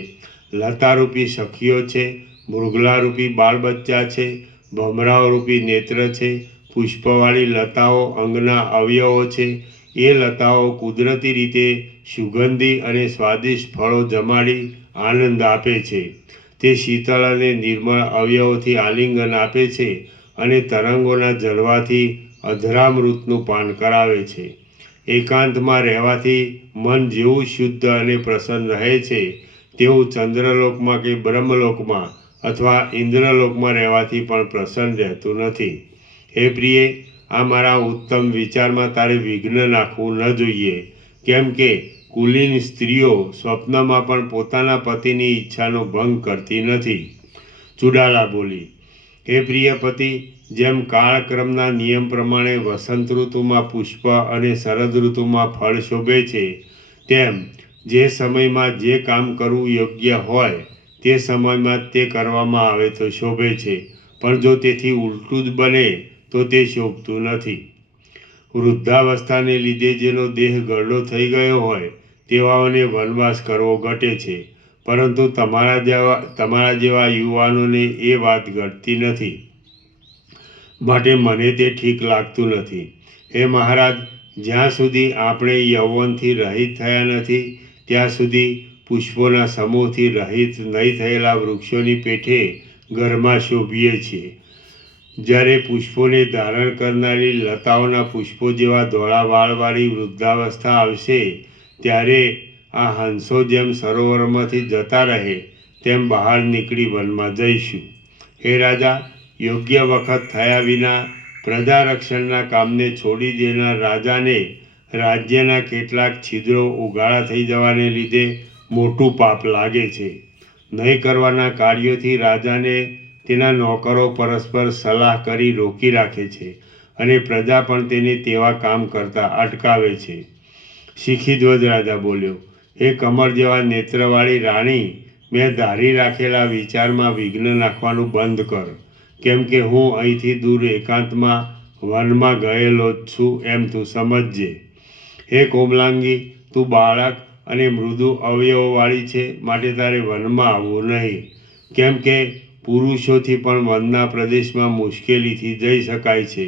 લતારૂપી સખીઓ છે, મૃગલારૂપી બાળબચ્ચા છે, ભમરાઓ રૂપી નેત્ર છે, પુષ્પવાળી લતાઓ અંગના અવયવો છે. એ લતાઓ કુદરતી રીતે સુગંધી અને સ્વાદિષ્ટ ફળો જમાડી આનંદ આપે છે. તે શીતળ અને નિર્મળ અવયવોથી આલિંગન આપે છે અને તરંગોના જલવાથી અધરામૃતનું પાન કરાવે છે. એકાંતમાં રહેવાથી મન જેવું શુદ્ધ અને પ્રસન્ન રહે છે, તેવું ચંદ્રલોકમાં કે બ્રહ્મલોકમાં અથવા ઇન્દ્રલોકમાં રહેવાથી પણ પ્રસન્ન રહેતું નથી. હે પ્રિય, આ મારા ઉત્તમ વિચારમાં તારે વિઘ્ન નાખવું ન જોઈએ, કેમ કે કુલીન સ્ત્રીઓ સ્વપ્નમાં પણ પોતાના પતિની ઈચ્છાનો ભંગ કરતી નથી. ચુડાલા બોલી, હે પ્રિય પતિ, જેમ કાળક્રમના નિયમ પ્રમાણે વસંત ઋતુમાં પુષ્પ અને શરદ ઋતુમાં ફળ શોભે છે, તેમ જે સમયમાં જે કામ કરવું યોગ્ય હોય તે સમયમાં તે કરવામાં આવે તો શોભે છે, પણ જો તેથી ઉલટું જ બને તો તે શોભતું નથી. વૃદ્ધાવસ્થાને લીધે જેનો દેહ ગરડો થઈ ગયો હોય તેવાઓને વનવાસ કરવો ઘટે છે, પરંતુ તમારા જેવા યુવાનોને એ વાત ઘટતી નથી, માટે મને તે ઠીક લાગતું નથી. હે મહારાજ, જ્યાં સુધી આપણે યૌવનથી રહિત થયા નથી ત્યાં સુધી પુષ્પોના સમૂહથી રહિત નહીં થયેલા વૃક્ષોની પેઠે ઘરમાં શોભીએ છીએ. જ્યારે પુષ્પોને ધારણ કરનારી લતાઓના પુષ્પો જેવા ધોળા વાળવાળી વૃદ્ધાવસ્થા આવશે, ત્યારે આ હંસો જેમ સરોવરમાંથી જતા રહે તેમ બહાર નીકળી વનમાં જઈશું. હે રાજા, યોગ્ય વખત થયા વિના પ્રજા રક્ષણના કામને છોડી દેનાર રાજાને રાજ્યના કેટલાક છિદ્રો ઉઘાડા થઈ જવાને લીધે મોટું પાપ લાગે છે. નહીં કરવાના કાર્યોથી રાજાને તેના નોકરો પરસ્પર સલાહ કરી રોકી રાખે છે અને પ્રજા પણ તેને તેવા કામ કરતા અટકાવે છે. શિખીધ્વજ રાજા બોલ્યો, હે કમળ જેવા નેત્રવાળી રાણી, મેં ધારી રાખેલા વિચારમાં વિઘ્ન નાખવાનું બંધ કર, કેમ કે હું અહીંથી દૂર એકાંતમાં વનમાં ગયેલો જ છું એમ તું સમજજે. હે કોમલાંગી, તું બાળક અને મૃદુ અવયવોવાળી છે, માટે તારે વનમાં આવવું નહીં, કેમ કે પુરુષોથી પણ વનના પ્રદેશમાં મુશ્કેલીથી જઈ શકાય છે.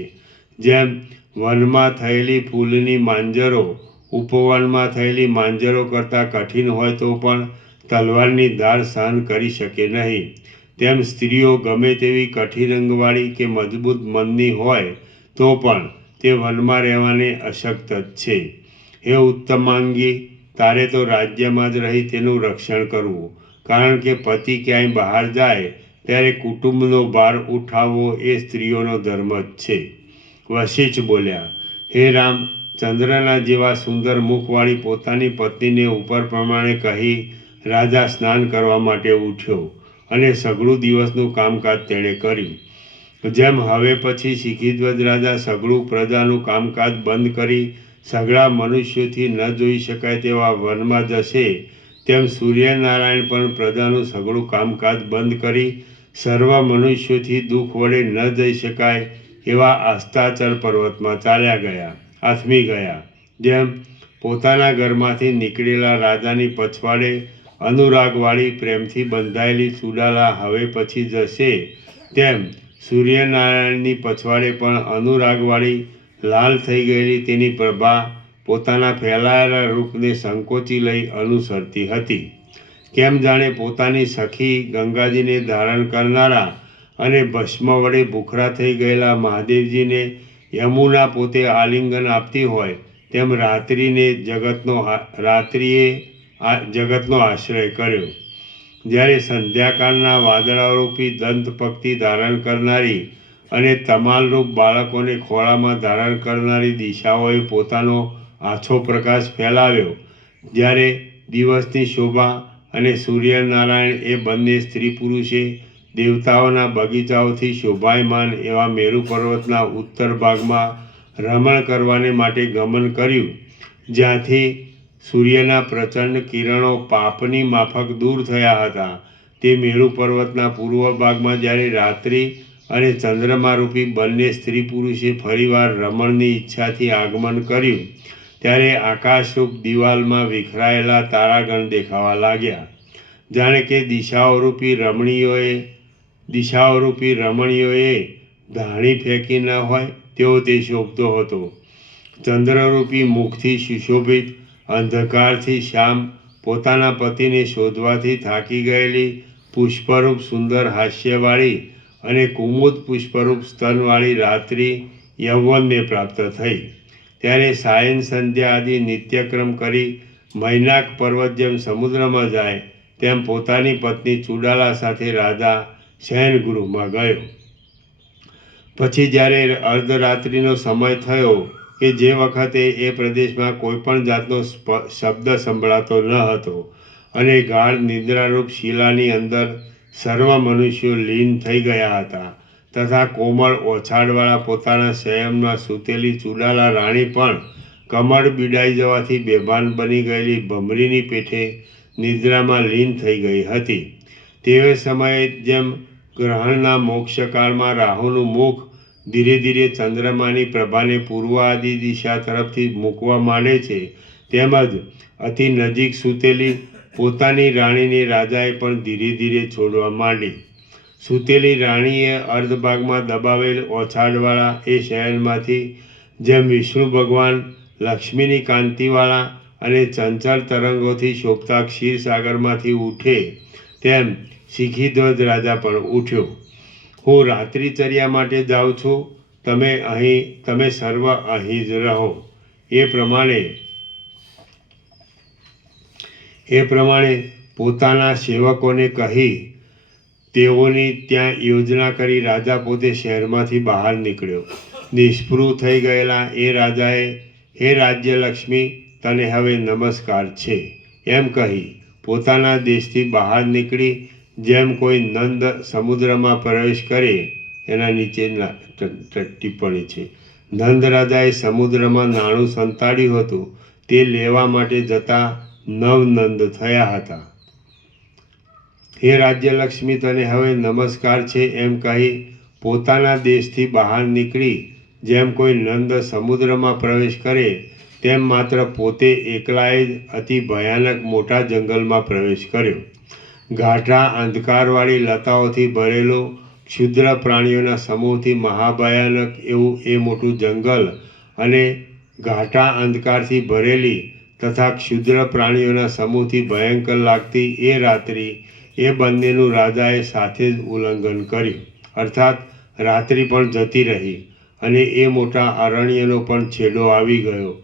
જેમ વનમાં થયેલી ફૂલની માંજરો ઉપવનમાં થયેલી માંજરો કરતાં કઠિન હોય તો પણ તલવારની ધાર સહન કરી શકે નહીં, તેમ સ્ત્રીઓ ગમે તેવી કઠિન અંગવાળી કે મજબૂત મનની હોય તો પણ તે વનમાં રહેવાને અશક્ત જ છે. હે ઉત્તમાંગી, તારે તો રાજ્યમાં જ રહી તેનું રક્ષણ કરવું, કારણ કે પતિ ક્યાંય બહાર જાય ત્યારે કુટુંબનો ભાર ઉઠાવવો એ સ્ત્રીઓનો ધર્મ જ છે. વશિષ્ઠ બોલ્યા, હે રામ, ચંદ્રના જેવા સુંદર મુખવાળી પોતાની પત્નીને ઉપર પ્રમાણે કહી રાજા સ્નાન કરવા માટે ઉઠ્યો અને સઘળું દિવસનું કામકાજ તેણે કર્યું. જેમ હવે પછી શિખીધ્વજ રાજા સઘળું પ્રજાનું કામકાજ બંધ કરી સઘળા મનુષ્યોથી ન જોઈ શકાય તેવા વનમાં જશે, તેમ સૂર્યનારાયણ પણ પ્રજાનું સઘળું કામકાજ બંધ કરી સર્વ મનુષ્યોથી દુઃખ વડે ન જઈ શકાય એવા આસ્તાચલ પર્વતમાં ચાલ્યા ગયા, આથમી ગયા. જેમ પોતાના ઘરમાંથી નીકળેલા રાજાની પછવાડે અનુરાગવાળી પ્રેમથી બંધાયેલી ચૂડાલા હવે પછી જશે, તેમ સૂર્યનારાયણની પછવાડે પણ અનુરાગવાળી લાલ થઈ ગયેલી તેની પ્રભા પોતાના ફેલાયેલા રૂપને સંકોચી લઈ અનુસરતી હતી. કેમ જાણે પોતાની સખી ગંગાજીને ધારણ કરનારા અને ભસ્મ વડે ભૂખરા થઈ ગયેલા મહાદેવજીને યમુના પોતે આલિંગન આપતી હોય, તેમ રાત્રિએ જગતનો આશ્રય કર્યો. જ્યારે સંધ્યાકાળના વાદળારૂપી દંતપક્તિ ધારણ કરનારી અને તમાલરૂપ બાળકોને ખોળામાં ધારણ કરનારી દિશાઓએ પોતાનો આછો પ્રકાશ ફેલાવ્યો, જ્યારે દિવસની શોભા અને સૂર્યનારાયણ એ બંને સ્ત્રી પુરુષે દેવતાઓના બગીચાઓથી શોભાયમાન એવા મેરુ પર્વતના ઉત્તર ભાગમાં રમણ કરવાને માટે ગમન કર્યું, જ્યાંથી સૂર્યના પ્રચંડ કિરણો પાપની માફક દૂર થયા હતા. તે મેરુ પર્વતના પૂર્વ ભાગમાં જ્યારે રાત્રિ અને ચંદ્રમારૂપી બંને સ્ત્રી પુરુષે ફરીવાર રમણની ઈચ્છાથી આગમન કર્યું, ત્યારે આકાશરૂપ દિવાલમાં વિખરાયેલા તારાગણ દેખાવા લાગ્યા. જાણે કે દિશાઓરૂપી રમણીઓએ ધાણી ફેંકી ન હોય તેવો તે શોભતો હતો. ચંદ્રરૂપી મુખથી સુશોભિત, અંધકારથી શ્યામ, પોતાના પતિને શોધવાથી થાકી ગયેલી, પુષ્પરૂપ સુંદર હાસ્યવાળી અને કુમુદ પુષ્પરૂપ સ્તનવાળી રાત્રિ યૌવનને પ્રાપ્ત થઈ. ત્યારે સાયન સંધ્યા આદિ નિત્યક્રમ કરી મૈનાક પર્વત જેમ સમુદ્રમાં જાય તેમ પોતાની પત્ની ચૂડાલા સાથે રાજા શયનગૃહમાં ગયો. પછી જ્યારે અર્ધરાત્રિનો સમય થયો કે જે વખતે એ પ્રદેશમાં કોઈ પણ જાતનો શબ્દ સંભળાતો ન હતો અને ગાઢ નિદ્રારૂપ શિલાની અંદર સર્વ મનુષ્યો લીન થઈ ગયા હતા, તથા કોમળ ઓછાડવાળા પોતાના શયનમાં સૂતેલી ચૂડાલા રાણી પણ કમળ બીડાઈ જવાથી બેભાન બની ગયેલી ભમરીની પેઠે નિદ્રામાં લીન થઈ ગઈ હતી. તે સમયે જેમ ગ્રહણના મોક્ષકાળમાં રાહુનું મુખ ધીરે ધીરે ચંદ્રમાની પ્રભાને પૂર્વ આદિ દિશા તરફથી મૂકવા માંડે છે, તેમજ અતિ નજીક સૂતેલી પોતાની રાણીને રાજાએ પણ ધીરે ધીરે છોડવા માંડી. સૂતેલી રાણીએ અર્ધભાગમાં દબાવેલ ઓછાડવાળા એ શયનમાંથી જેમ વિષ્ણુ ભગવાન લક્ષ્મીની કાંતિવાળા અને ચંચળ તરંગોથી શોભતા ક્ષીરસાગરમાંથી ઉઠે, તેમ શિખીધ્વજ રાજા પણ ઉઠ્યો. હું રાત્રિચર્યા માટે જાઉં છું, તમે સર્વ અહીં જ રહો. એ પ્રમાણે પોતાના સેવકોને કહી તેઓની ત્યાં યોજના કરી રાજા પોતે શહેરમાંથી બહાર નીકળ્યો. નિષ્ફૃહ થઈ ગયેલા એ રાજાએ, હે રાજ્યલક્ષ્મી, તને હવે નમસ્કાર છે, એમ કહી પોતાના દેશથી બહાર નીકળી જેમ કોઈ નંદ સમુદ્રમાં પ્રવેશ કરે. એના નીચે ટિપ્પણી છે. નંદ રાજાએ સમુદ્રમાં નાણું સંતાડ્યું હતું, તે લેવા માટે જતા નવનંદ થયા હતા. હે રાજ્યલક્ષ્મી, તને હવે નમસ્કાર છે, એમ કહી પોતાના દેશથી બહાર નીકળી જેમ કોઈ નંદ સમુદ્રમાં પ્રવેશ કરે તેમ માત્ર પોતે એકલાએ જ અતિ ભયાનક મોટા જંગલમાં પ્રવેશ કર્યો. ગાઢા અંધકારવાળી લતાઓથી ભરેલો, ક્ષુદ્ર પ્રાણીઓના સમૂહથી મહાભયાનક એવું એ મોટું જંગલ અને ઘાટા અંધકારથી ભરેલી તથા ક્ષુદ્ર પ્રાણીઓના સમૂહથી ભયંકર લાગતી એ રાત્રિ, એ બંનેનું રાજાએ સાથે જ ઉલ્લંઘન કર્યું. અર્થાત રાત્રિ પણ જતી રહી અને એ મોટા અરણ્યનો પણ છેડો આવી ગયો.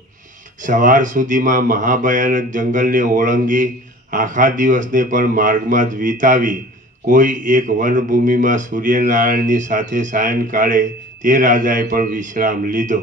સવાર સુધીમાં મહાભયાનક જંગલને ઓળંગી આખા દિવસને પણ માર્ગમાં જ વિતાવી કોઈ એક વનભૂમિમાં સૂર્યનારાયણની સાથે સાયંકાળે તે રાજાએ પણ વિશ્રામ લીધો.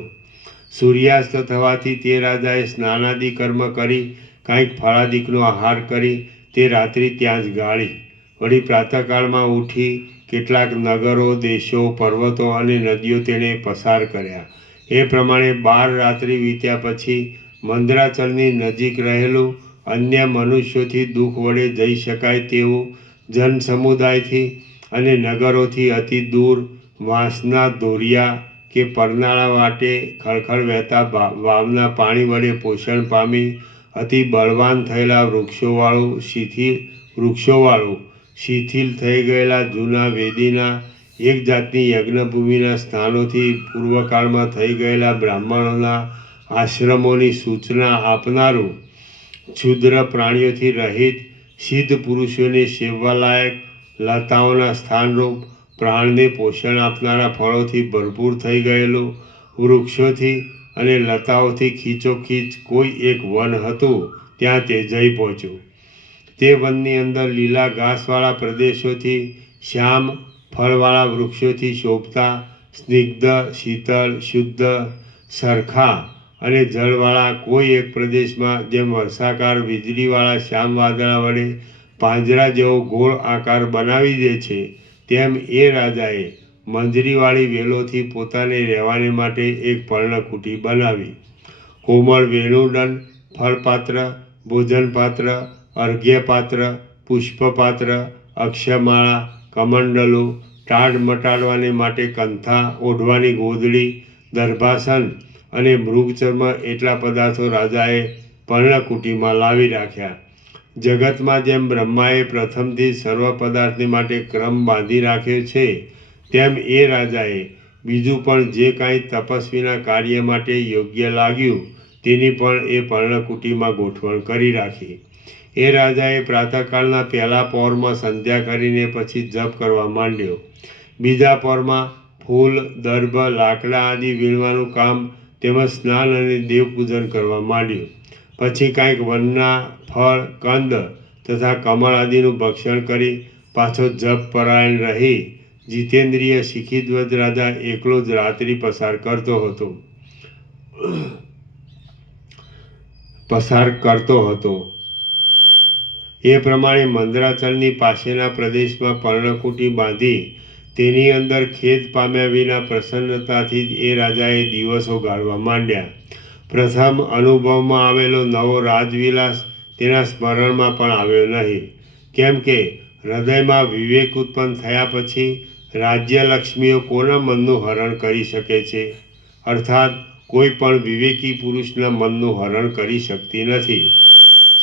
સૂર્યાસ્ત થવાથી તે રાજાએ સ્નાનાદિ કર્મ કરી કાંઈક ફળાદિકનો આહાર કરી તે રાત્રિ ત્યાં જ ગાળી. વળી પ્રાતઃકાળમાં ઉઠી કેટલાક નગરો, દેશો, પર્વતો અને નદીઓ તેણે પસાર કર્યા. એ પ્રમાણે 12 રાત્રિ વીત્યા પછી મંદરાચલની નજીક રહેલું અન્ય મનુષ્યોથી દુઃખ વડે જઈ શકાય તેવું જનસમુદાયથી અને નગરોથી અતિ દૂર વાંસના ધોરિયા કે પરનાળા વાટે ખળખળ વહેતા વાવના પાણી વડે પોષણ પામી અતિ બળવાન થયેલા વૃક્ષોવાળું શિથિલ થઈ ગયેલા જૂના વેદીના એક જાતની યજ્ઞભૂમિના સ્થાનોથી પૂર્વકાળમાં થઈ ગયેલા બ્રાહ્મણોના આશ્રમોની સૂચના આપનારું ક્ષુદ્ર પ્રાણીઓથી રહિત સિદ્ધ પુરુષોને સેવવાલાયક લતાઓના સ્થાનરૂપ પ્રાણને પોષણ આપનારા ફળોથી ભરપૂર થઈ ગયેલું વૃક્ષોથી અને લતાઓથી ખીચોખીચ કોઈ એક વન હતું. ત્યાં તે જઈ પહોંચ્યું. તે વનની અંદર લીલા ઘાસવાળા પ્રદેશોથી શ્યામ ફળવાળા વૃક્ષોથી શોભતા સ્નિગ્ધ, શીતળ, શુદ્ધ, સરખા અને જળવાળા કોઈ એક પ્રદેશમાં જેમ વર્ષાકાર વીજળીવાળા શ્યામ વાદળા વડે પાંજરા જેવો ગોળ આકાર બનાવી દે છે તેમ એ રાજાએ મંજરીવાળી વેલોથી પોતાને રહેવાને માટે એક પર્ણકુટી બનાવી. કોમળ વેણુદંડ, ફળપાત્ર, ભોજનપાત્ર, અર્ઘ્યપાત્ર, પુષ્પપાત્ર, અક્ષમાળા, કમંડલો, ટાઢ મટાડવાને માટે કંથા, ઓઢવાની ગોદડી, દર્ભાસન અને મૃગચર્મ એટલા પદાર્થો રાજાએ પર્ણકુટીમાં લાવી રાખ્યા. જગતમાં જેમ બ્રહ્માએ પ્રથમથી સર્વ પદાર્થને માટે ક્રમ બાંધી રાખ્યો છે તેમ એ રાજાએ બીજું પણ જે કાંઈ તપસ્વીના કાર્ય માટે યોગ્ય લાગ્યું તેની પણ એ પર્ણકુટીમાં ગોઠવણ કરી રાખી. એ રાજાએ પ્રાતઃકાળના પહેલા પહોરમાં સંધ્યા કરીને પછી જપ કરવા માંડ્યો. બીજા પહોરમાં ફૂલ, દર્ભ, લાકડા આદિ વીણવાનું કામ તેમજ સ્નાન અને દેવપૂજન કરવા માંડ્યું. પછી કાંઈક વનના ફળ, કંદ તથા કમળ આદિનું ભક્ષણ કરી પાછો જપ પરાયણ રહી જીતેન્દ્રિય શિખીધ્વજ રાજા એકલો જ રાત્રિ પસાર કરતો હતો. એ પ્રમાણે મંદરાચલની પાસેના પ્રદેશમાં પર્ણકુટી બાંધી તેની અંદર ખેદ પામ્યા વિના પ્રસન્નતાથી જ એ રાજાએ દિવસો ગાળવા માંડ્યા. પ્રથમ અનુભવમાં આવેલો નવો રાજવિલાસ તેના સ્મરણમાં પણ આવ્યો નહીં. કેમ કે હૃદયમાં વિવેક ઉત્પન્ન થયા પછી રાજ્યલક્ષ્મીઓ કોના મનનું હરણ કરી શકે છે? અર્થાત કોઈ પણ વિવેકી પુરુષના મનનું હરણ કરી શકતી નથી.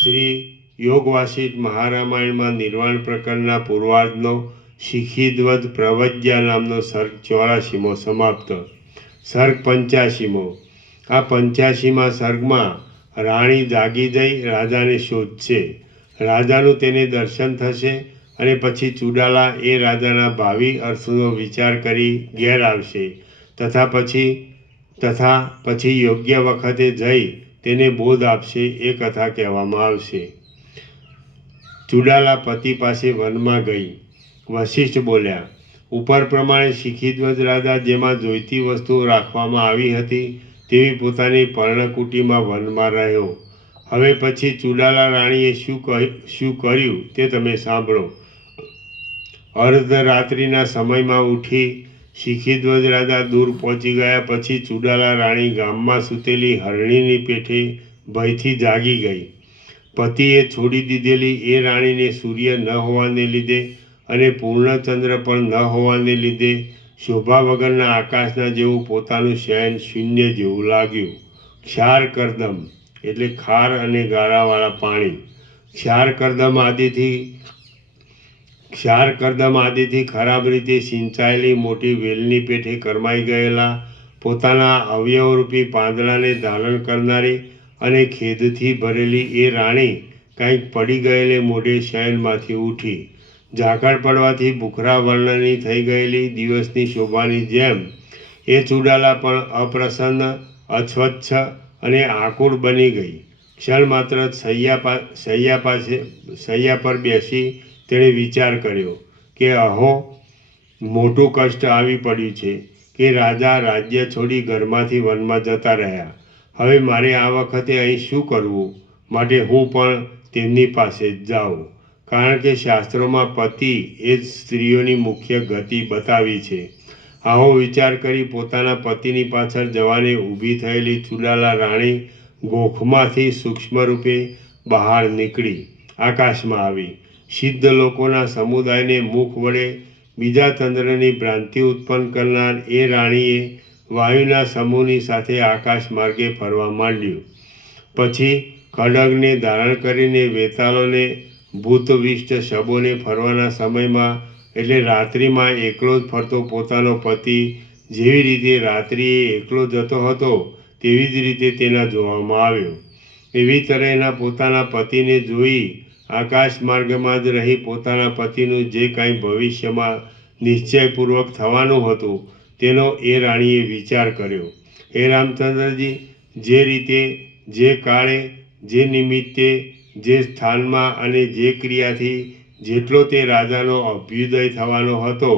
શ્રી યોગવાસિષ્ઠ મહારામાયણમાં નિર્વાણ પ્રકરણના પૂર્વાર્ધનો શિખીધ્વજ પ્રવજ્યા નામનો સર્ગ 84મો સમાપ્ત. સર્ગ 85મો. આ 85મા સર્ગમાં રાણી જાગી જઈ રાજાને શોધશે. રાજાનું તેને દર્શન થશે અને પછી ચુડાલા એ રાજાના ભાવિ અર્થનો વિચાર કરી ઘેર આવશે તથા પછી યોગ્ય વખતે જઈ તેને બોધ આપશે એ કથા કહેવામાં આવશે. ચુડાલા પતિ પાસે વનમાં ગઈ. વશિષ્ઠ બોલ્યા, ઉપર પ્રમાણે શિખીધ્વજ રાજા જેમાં જોઈતી વસ્તુઓ રાખવામાં આવી હતી તેવી પોતાની પર્ણકુટીમાં વનમાં રહ્યો. હવે પછી ચુડાલા રાણીએ શું કર્યું તે તમે સાંભળો. અર્ધરાત્રિના સમયમાં ઉઠી શિખીધ્વજ રાજા દૂર પહોંચી ગયા પછી ચુડાલા રાણી ગામમાં સૂતેલી હરણીની પેઠે ભયથી જાગી ગઈ. પતિએ છોડી દીધેલી એ રાણીને સૂર્ય ન હોવાને લીધે અને પૂર્ણચંદ્ર પણ ન હોવાને લીધે શોભા વગરના આકાશના જેવું પોતાનું શયન શૂન્ય જેવું લાગ્યું. ક્ષાર કરદમ એટલે ખાર અને ગાળાવાળા પાણી. ક્ષાર કરદમ આદિથી ખરાબ રીતે સિંચાયેલી મોટી વેલની પેઠે કરમાઈ ગયેલા પોતાના અવયવરૂપી પાંદડાને ધારણ કરનારી અને ખેદથી ભરેલી એ રાણી કંઈક પડી ગયેલે મોઢે શયનમાંથી ઉઠી. ઝાકળ પડવાથી ભૂખરા વર્ણની થઈ ગયેલી દિવસની શોભાની જેમ એ ચુડાલા પણ અપ્રસન્ન, અસ્વચ્છ અને આકુળ બની ગઈ. ક્ષણ માત્ર શૈયા પર બેસી તેણે વિચાર કર્યો કે અહો, મોટું કષ્ટ આવી પડ્યું છે કે રાજા રાજ્ય છોડી ઘરમાંથી વનમાં જતા રહ્યા. હવે મારે આ વખતે અહીં શું કરવું? માટે હું પણ તેમની પાસે જ જાઉં, કારણ કે શાસ્ત્રોમાં પતિ એ જ સ્ત્રીઓની મુખ્ય ગતિ બતાવી છે. આવો વિચાર કરી પોતાના પતિની પાછળ જવાને ઊભી થયેલી ચુડાલા રાણી ગોખમાંથી સૂક્ષ્મ રૂપે બહાર નીકળી આકાશમાં આવી. સિદ્ધ લોકોના સમુદાયને મુખ વડે બીજા ચંદ્રની ભ્રાંતિ ઉત્પન્ન કરનાર એ રાણીએ વાયુના સમૂહની સાથે આકાશ માર્ગે ફરવા માંડ્યું. પછી ખડગને ધારણ કરીને વેતાલોને ભૂતવિષ્ટ શબોને ફરવાના સમયમાં એટલે રાત્રિમાં એકલો જ ફરતો પોતાનો પતિ જેવી રીતે રાત્રિએ એકલો જતો હતો તેવી જ રીતે તેના જોવામાં આવ્યો. એવી તરહના પોતાના પતિને જોઈ આકાશ માર્ગમાં જ રહી પોતાના પતિનું જે કાંઈ ભવિષ્યમાં નિશ્ચયપૂર્વક થવાનું હતું તેનો એ રાણીએ વિચાર કર્યો. હે રામચંદ્રજી, જે રીતે, જે કાળે, જે નિમિત્તે, જે સ્થાનમાં અને જે ક્રિયાથી જેટલો તે રાજાનો અભ્યુદય થવાનો હતો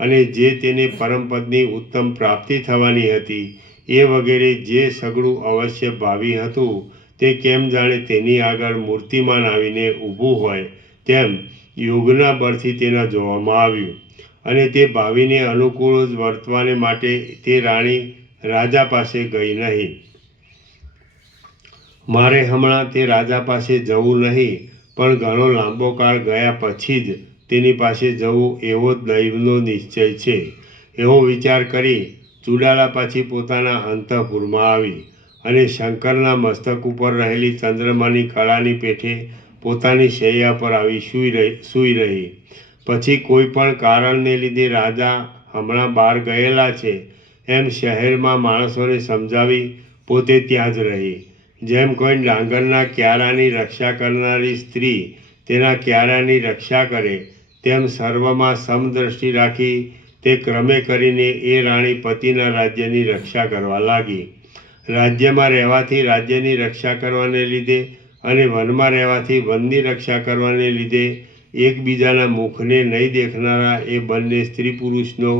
અને જે તેને પરમપદની ઉત્તમ પ્રાપ્તિ થવાની હતી એ વગેરે જે સઘળું અવશ્ય ભાવિ હતું તે કેમ જાણે તેની આગળ મૂર્તિમાન આવીને ઊભું હોય તેમ યોગના બળથી તેના જોવામાં આવ્યું. અને તે ભાવિને અનુકૂળ જ વર્તવાને માટે તે રાણી રાજા પાસે ગઈ નહીં. મારે હમણાં તે રાજા પાસે જવું નહીં, પણ ઘણો લાંબો કાળ ગયા પછી જ તેની પાસે જવું એવો દૈવનો નિશ્ચય છે. એવો વિચાર કરી ચુડાલા પાછી પોતાના અંતઃપુરમાં આવી અને શંકરના મસ્તક ઉપર રહેલી ચંદ્રમાની કળાની પેઠે પોતાની શૈયા પર આવી સૂઈ રહી. પછી કોઈ પણ કારણને લીધે રાજા હમણાં બહાર ગયેલા છે એમ શહેરમાં માણસોને સમજાવી પોતે ત્યાં જ રહી. જેમ કોઈ ડાંગરના ક્યારાની રક્ષા કરનારી સ્ત્રી તેના ક્યારાની રક્ષા કરે તેમ સર્વમાં સમદ્રષ્ટિ રાખી તે ક્રમે કરીને એ રાણી પતિના રાજ્યની રક્ષા કરવા લાગી. રાજ્યમાં રહેવાથી રાજ્યની રક્ષા કરવાને લીધે અને વનમાં રહેવાથી વનની રક્ષા કરવાને લીધે એકબીજાના મુખને નહીં દેખનારા એ બંને સ્ત્રી પુરુષનો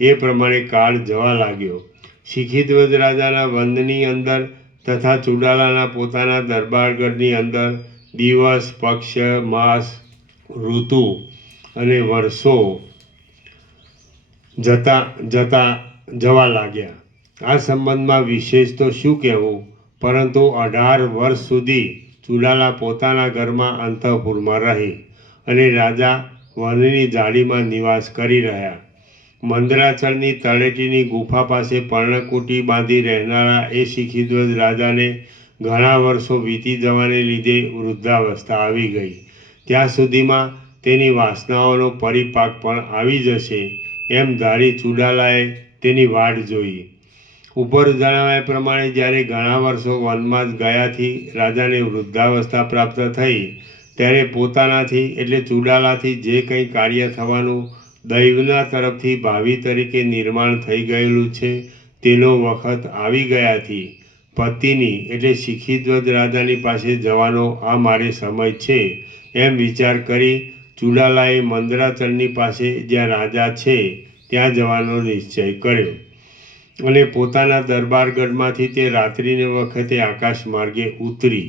એ પ્રમાણે કાળ જવા લાગ્યો. શિખીધ્વજ રાજાના વનની અંદર તથા ચુડાલાના પોતાના દરબારગઢની અંદર દિવસ, પક્ષ, માસ, ઋતુ અને વર્ષો જવા લાગ્યા. આ સંબંધમાં વિશેષ તો શું કહેવું, પરંતુ 18 વર્ષ સુધી ચુડાલા પોતાના ઘરમાં અંતઃપુરમાં રહી અને રાજા વનની ઝાડીમાં નિવાસ કરી રહ્યા. મંદરાચળની તળેટીની ગુફા પાસે પર્ણકુટી બાંધી રહેનારા એ શિખીધ્વજ રાજાને ઘણા વર્ષો વીતી જવાને લીધે વૃદ્ધાવસ્થા આવી ગઈ. ત્યાં સુધીમાં તેની વાસનાઓનો પરિપાક પણ આવી જશે એમ ધારી ચુડાલાએ તેની વાટ જોઈ. ઉપર જણાવ્યા પ્રમાણે જ્યારે ઘણા વર્ષો વનમાં જ ગયાથી રાજાને વૃદ્ધાવસ્થા પ્રાપ્ત થઈ ત્યારે પોતાનાથી એટલે ચુડાલાથી જે કંઈ કાર્ય થવાનું દૈવના તરફથી ભાવિ તરીકે નિર્માણ થઈ ગયેલું છે તેનો વખત આવી ગયાથી પતિની એટલે શિખીધ્વજ રાજાની પાસે જવાનો આ મારે સમય છે એમ વિચાર કરી ચુડાલાએ મંદરાચળની પાસે જ્યાં રાજા છે ત્યાં જવાનો નિશ્ચય કર્યો અને પોતાના દરબારગઢમાંથી તે રાત્રિને વખતે આકાશ માર્ગે ઉતરી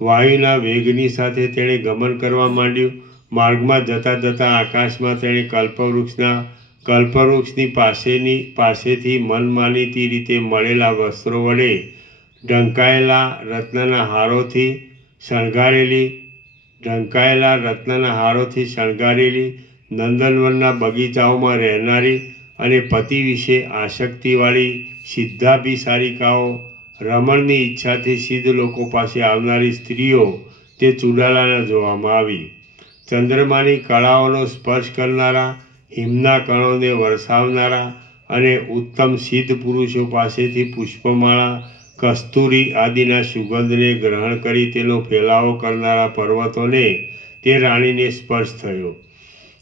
વાયુના વેગની સાથે તેણે ગમન કરવા માંડ્યું. માર્ગમાં જતાં જતાં આકાશમાં તેણે કલ્પવૃક્ષની પાસેથી મનમાનીતી રીતે મળેલા વસ્ત્રો વડે ઢંકાયેલા રત્નના હારોથી શણગારેલી નંદનવનના બગીચાઓમાં રહેનારી અને પતિ વિશે આસક્તિવાળી સિદ્ધાભિસારિકાઓ, રમણની ઈચ્છાથી સિદ્ધ લોકો પાસે આવનારી સ્ત્રીઓ તે ચુડાલાના જોવામાં આવી. ચંદ્રમાની કળાઓનો સ્પર્શ કરનારા, હિમના કણોને વરસાવનારા અને ઉત્તમ સિદ્ધ પુરુષો પાસેથી પુષ્પમાળા, કસ્તુરી આદિના સુગંધને ગ્રહણ કરી તેનો ફેલાવો કરનારા પર્વતોને તે રાણીને સ્પર્શ થયો.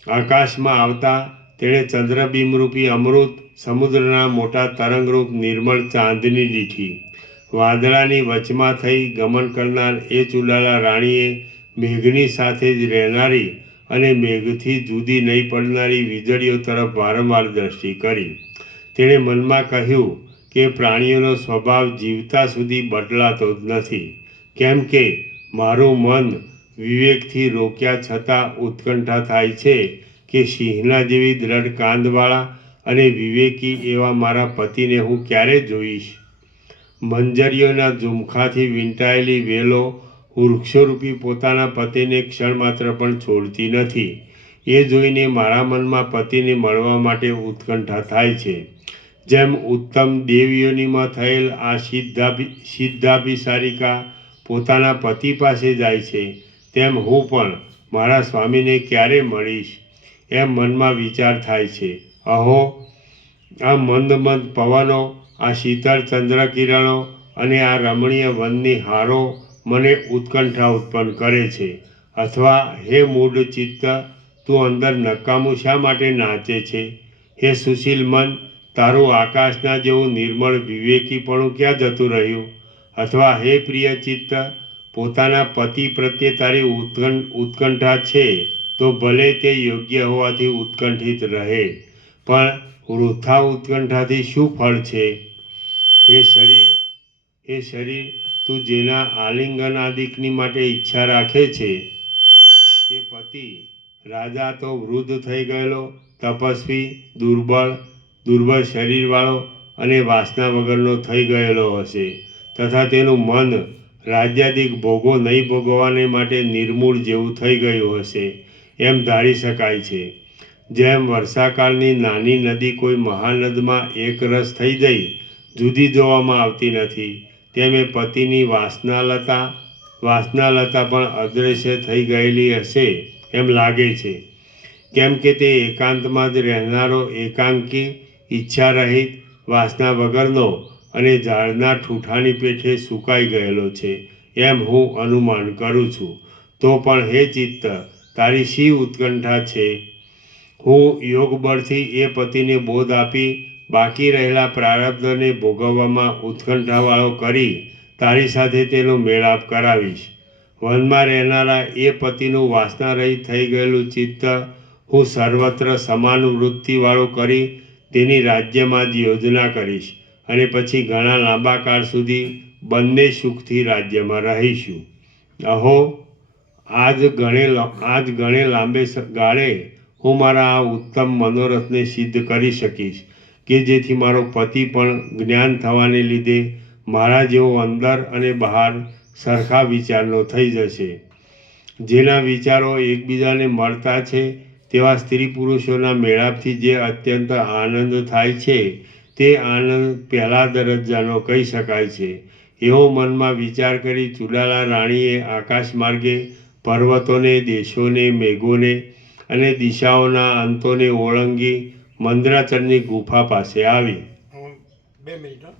આકાશમાં આવતા તેણે ચંદ્રબિંબરૂપી અમૃત, સમુદ્રના મોટા તરંગરૂપ નિર્મળ ચાંદની દીઠી, વાદળાની વચમાં થઈ ગમન કરનાર એ ચુડાલા રાણીએ મેઘની સાથે જ રહેનારી અને મેઘથી જુદી નહીં પડનારી વીજળીઓ તરફ વારંવાર દ્રષ્ટિ કરી. તેણે મનમાં કહ્યું કે પ્રાણીઓનો સ્વભાવ જીવતા સુધી બદલાતો જ નથી, કેમ કે મારું મન વિવેકથી રોક્યા છતાં ઉત્કંઠા થાય છે કે સિંહના જેવી દ્રઢ કાંધવાળા અને વિવેકી એવા મારા પતિને હું ક્યારે જોઈશ. મંજરીઓના ઝુમખાથી વીંટાયેલી વેલો વૃક્ષોરૂપી પોતાના પતિને ક્ષણ માત્ર પણ છોડતી નથી. એ જોઈને મારા મનમાં પતિને મળવા માટે ઉત્કંઠા થાય છે. જેમ ઉત્તમ દેવયોનીમાં થયેલ આ સિદ્ધાભિસારિકા પોતાના પતિ પાસે જાય છે, તેમ હું પણ મારા સ્વામીને ક્યારે મળીશ એમ મનમાં વિચાર થાય છે. અહો, આ મંદ મંદ પવનો, આ શીતળ ચંદ્રકિરણો અને આ રમણીય વનની હારો મને ઉત્કંઠા ઉત્પન્ન કરે છે. અથવા હે મૂઢ ચિત્ત, તું અંદર નકામું શા માટે નાચે છે? હે સુશીલ મન, તારું આકાશના જેવું નિર્મળ વિવેકીપણું ક્યાં જતું રહ્યું? અથવા હે પ્રિય ચિત્ત, પોતાના પતિ પ્રત્યે તારી ઉત્કંઠા છે તો ભલે તે યોગ્ય હોવાથી ઉત્કંઠિત રહે, પણ વૃથા ઉત્કંઠાથી શું ફળ છે? હે શરીર, તું જેના આલિંગનાદિકની માટે ઈચ્છા રાખે છે તે પતિ રાજા તો વૃદ્ધ થઈ ગયેલો, તપસ્વી, દુર્બળ શરીરવાળો અને વાસના વગરનો થઈ ગયેલો હશે, તથા તેનું મન રાજ્યાદિક ભોગો નહીં ભોગવવાને માટે નિર્મૂળ જેવું થઈ ગયું હશે એમ ધારી શકાય છે. જેમ વર્ષાકાળની નાની નદી કોઈ મહાનદમાં એકરસ થઈ જઈ જુદી જોવામાં આવતી નથી, તેમ એ પતિની વાસનાલતા પણ અદૃશ્ય થઈ ગયેલી હશે એમ લાગે છે. કેમ કે તે એકાંતમાં જ રહેનારો એકાંકી, ઈચ્છા રહિત, વાસના વગરનો અને ઝાડના ઠૂઠાની પેઠે સુકાઈ ગયેલો છે એમ હું અનુમાન કરું છું. તો પણ હે ચિત્ત, તારી શી ઉત્કંઠા છે? હું યોગબળથી એ પતિને બોધ આપી બાકી રહેલા પ્રારબ્ધને ભોગવવામાં ઉત્કંઠાવાળો કરી તારી સાથે તેનો મેળાપ કરાવીશ. વનમાં રહેનારા એ પતિનું વાસનારહિત થઈ ગયેલું ચિત્ત હું સર્વત્ર સમાન વૃત્તિવાળું કરી તેની રાજ્યમાં જ યોજના કરીશ અને પછી ઘણા લાંબા કાળ સુધી બંને સુખથી રાજ્યમાં રહીશું. અહો, આજ ઘણે લાંબે ગાળે હું મારા આ ઉત્તમ મનોરથને સિદ્ધ કરી શકીશ કે જેથી મારો પતિ પણ જ્ઞાન થવાને લીધે મારા જેવો અંદર અને બહાર સરખા વિચારનો થઈ જશે. જેના વિચારો એકબીજાને મળતા છે તેવા સ્ત્રી પુરુષોના મેળાપથી જે અત્યંત આનંદ થાય છે તે આનંદ પહેલા દરજ્જાનો કહી શકાય છે. એવો મનમાં વિચાર કરી ચુડાલા રાણીએ આકાશ માર્ગે પર્વતોને, દેશોને, મેઘોને અને દિશાઓના અંતોને ઓળંગી મંદરાચળની ગુફા પાસે આવી. 2 મિનિટ.